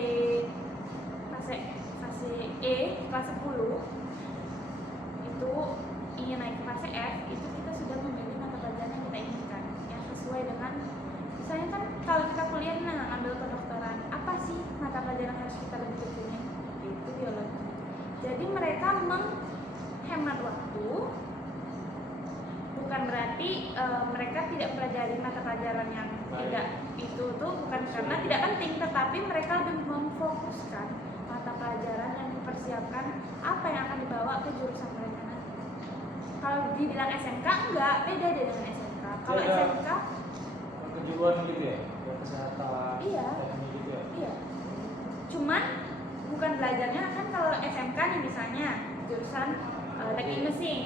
E, kelas 10 itu ingin naik ke fase F, itu kita sudah memilih mata pelajaran yang kita inginkan, yang sesuai dengan misalnya kan kalau kita kuliah ambil kedokteran, apa sih mata pelajaran harus kita lebih tekuni? Itu biologi. Jadi mereka menghemat waktu. Bukan berarti mereka tidak pelajari mata pelajaran yang tidak itu tuh bukan karena tidak penting, tetapi mereka lebih memfokuskan mata pelajaran dan mempersiapkan apa yang akan dibawa ke jurusan mereka nanti. Kalau dibilang SMK enggak, beda deh dengan SMK. Kalau SMK kejuruan gitu ya, kesehatan, iya, teknik gitu ya. Iya. Cuman bukan belajarnya kan kalau SMK nih misalnya jurusan teknik mesin.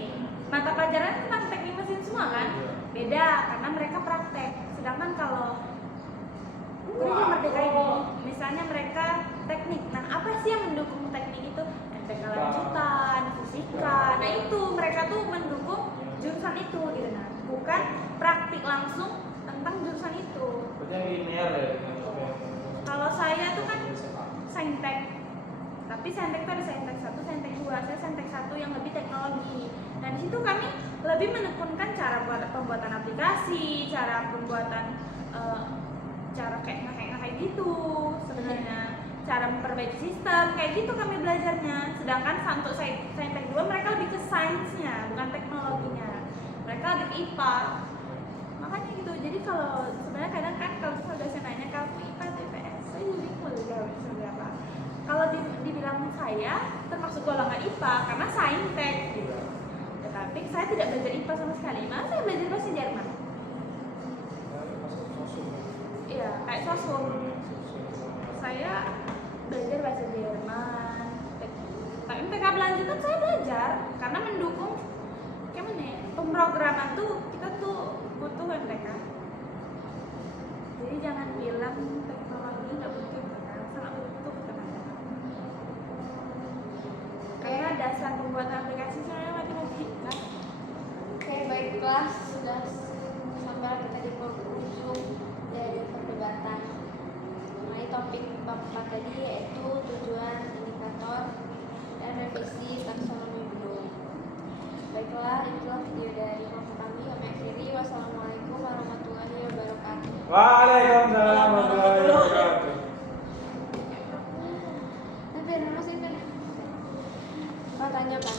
Mata pelajaran tentang teknik mesin semua kan? Beda karena mereka praktek. Sedangkan kalau kurikulum Merdeka ini misalnya mereka teknik. Nah, apa sih yang mendukung teknik itu? NPK lanjutan, fisika. Nah, itu mereka tuh mendukung jurusan itu gitu nah. Bukan praktik langsung tentang jurusan itu. Berarti yang linear ya? Kalau saya tuh kan saintek. Tapi saintek itu ada saintek 1, saintek 2. Saya saintek 1 yang lebih teknologi. Nah, di situ kami lebih menekankan cara pembuatan aplikasi, cara pembuatan cara kayak nge-hack gitu sebenarnya, cara memperbaiki sistem, kayak gitu kami belajarnya. Sedangkan untuk saintek 2 mereka lebih ke sainsnya, bukan teknologinya. Mereka lebih ke IPA. Makanya gitu. Jadi kalau sebenarnya kadang kan kalau saya nanya kamu IPA atau IPS, saya jadi bingung jawab seberapa. Kalau dibilang saya termasuk golongan IPA karena saintek gitu. Tetapi saya tidak belajar IPA sama sekali. Malah saya belajar bahasa Jerman. Iya, kayak sosum. saya belajar bahasa Jerman. Tapi MTK lanjutan saya belajar karena mendukung gimana ya, pemrograman tuh kita tuh butuh MTK. Jadi jangan bilang teknologi nggak butuh MTK, sangat butuh teman-teman. Karena dasar pembuatan aplikasi sebenarnya matematika. Oke, baiklah, sudah sampai kita di penghujung dari perdebatan mengenai topik bab 4 tadi, yaitu tujuan, indikator, dan revisi taksonomi belum. Baiklah, itulah video dari kami. Kami akhiri. Wassalamualaikum warahmatullahi wabarakatuh. Waalaikumsalam warahmatullahi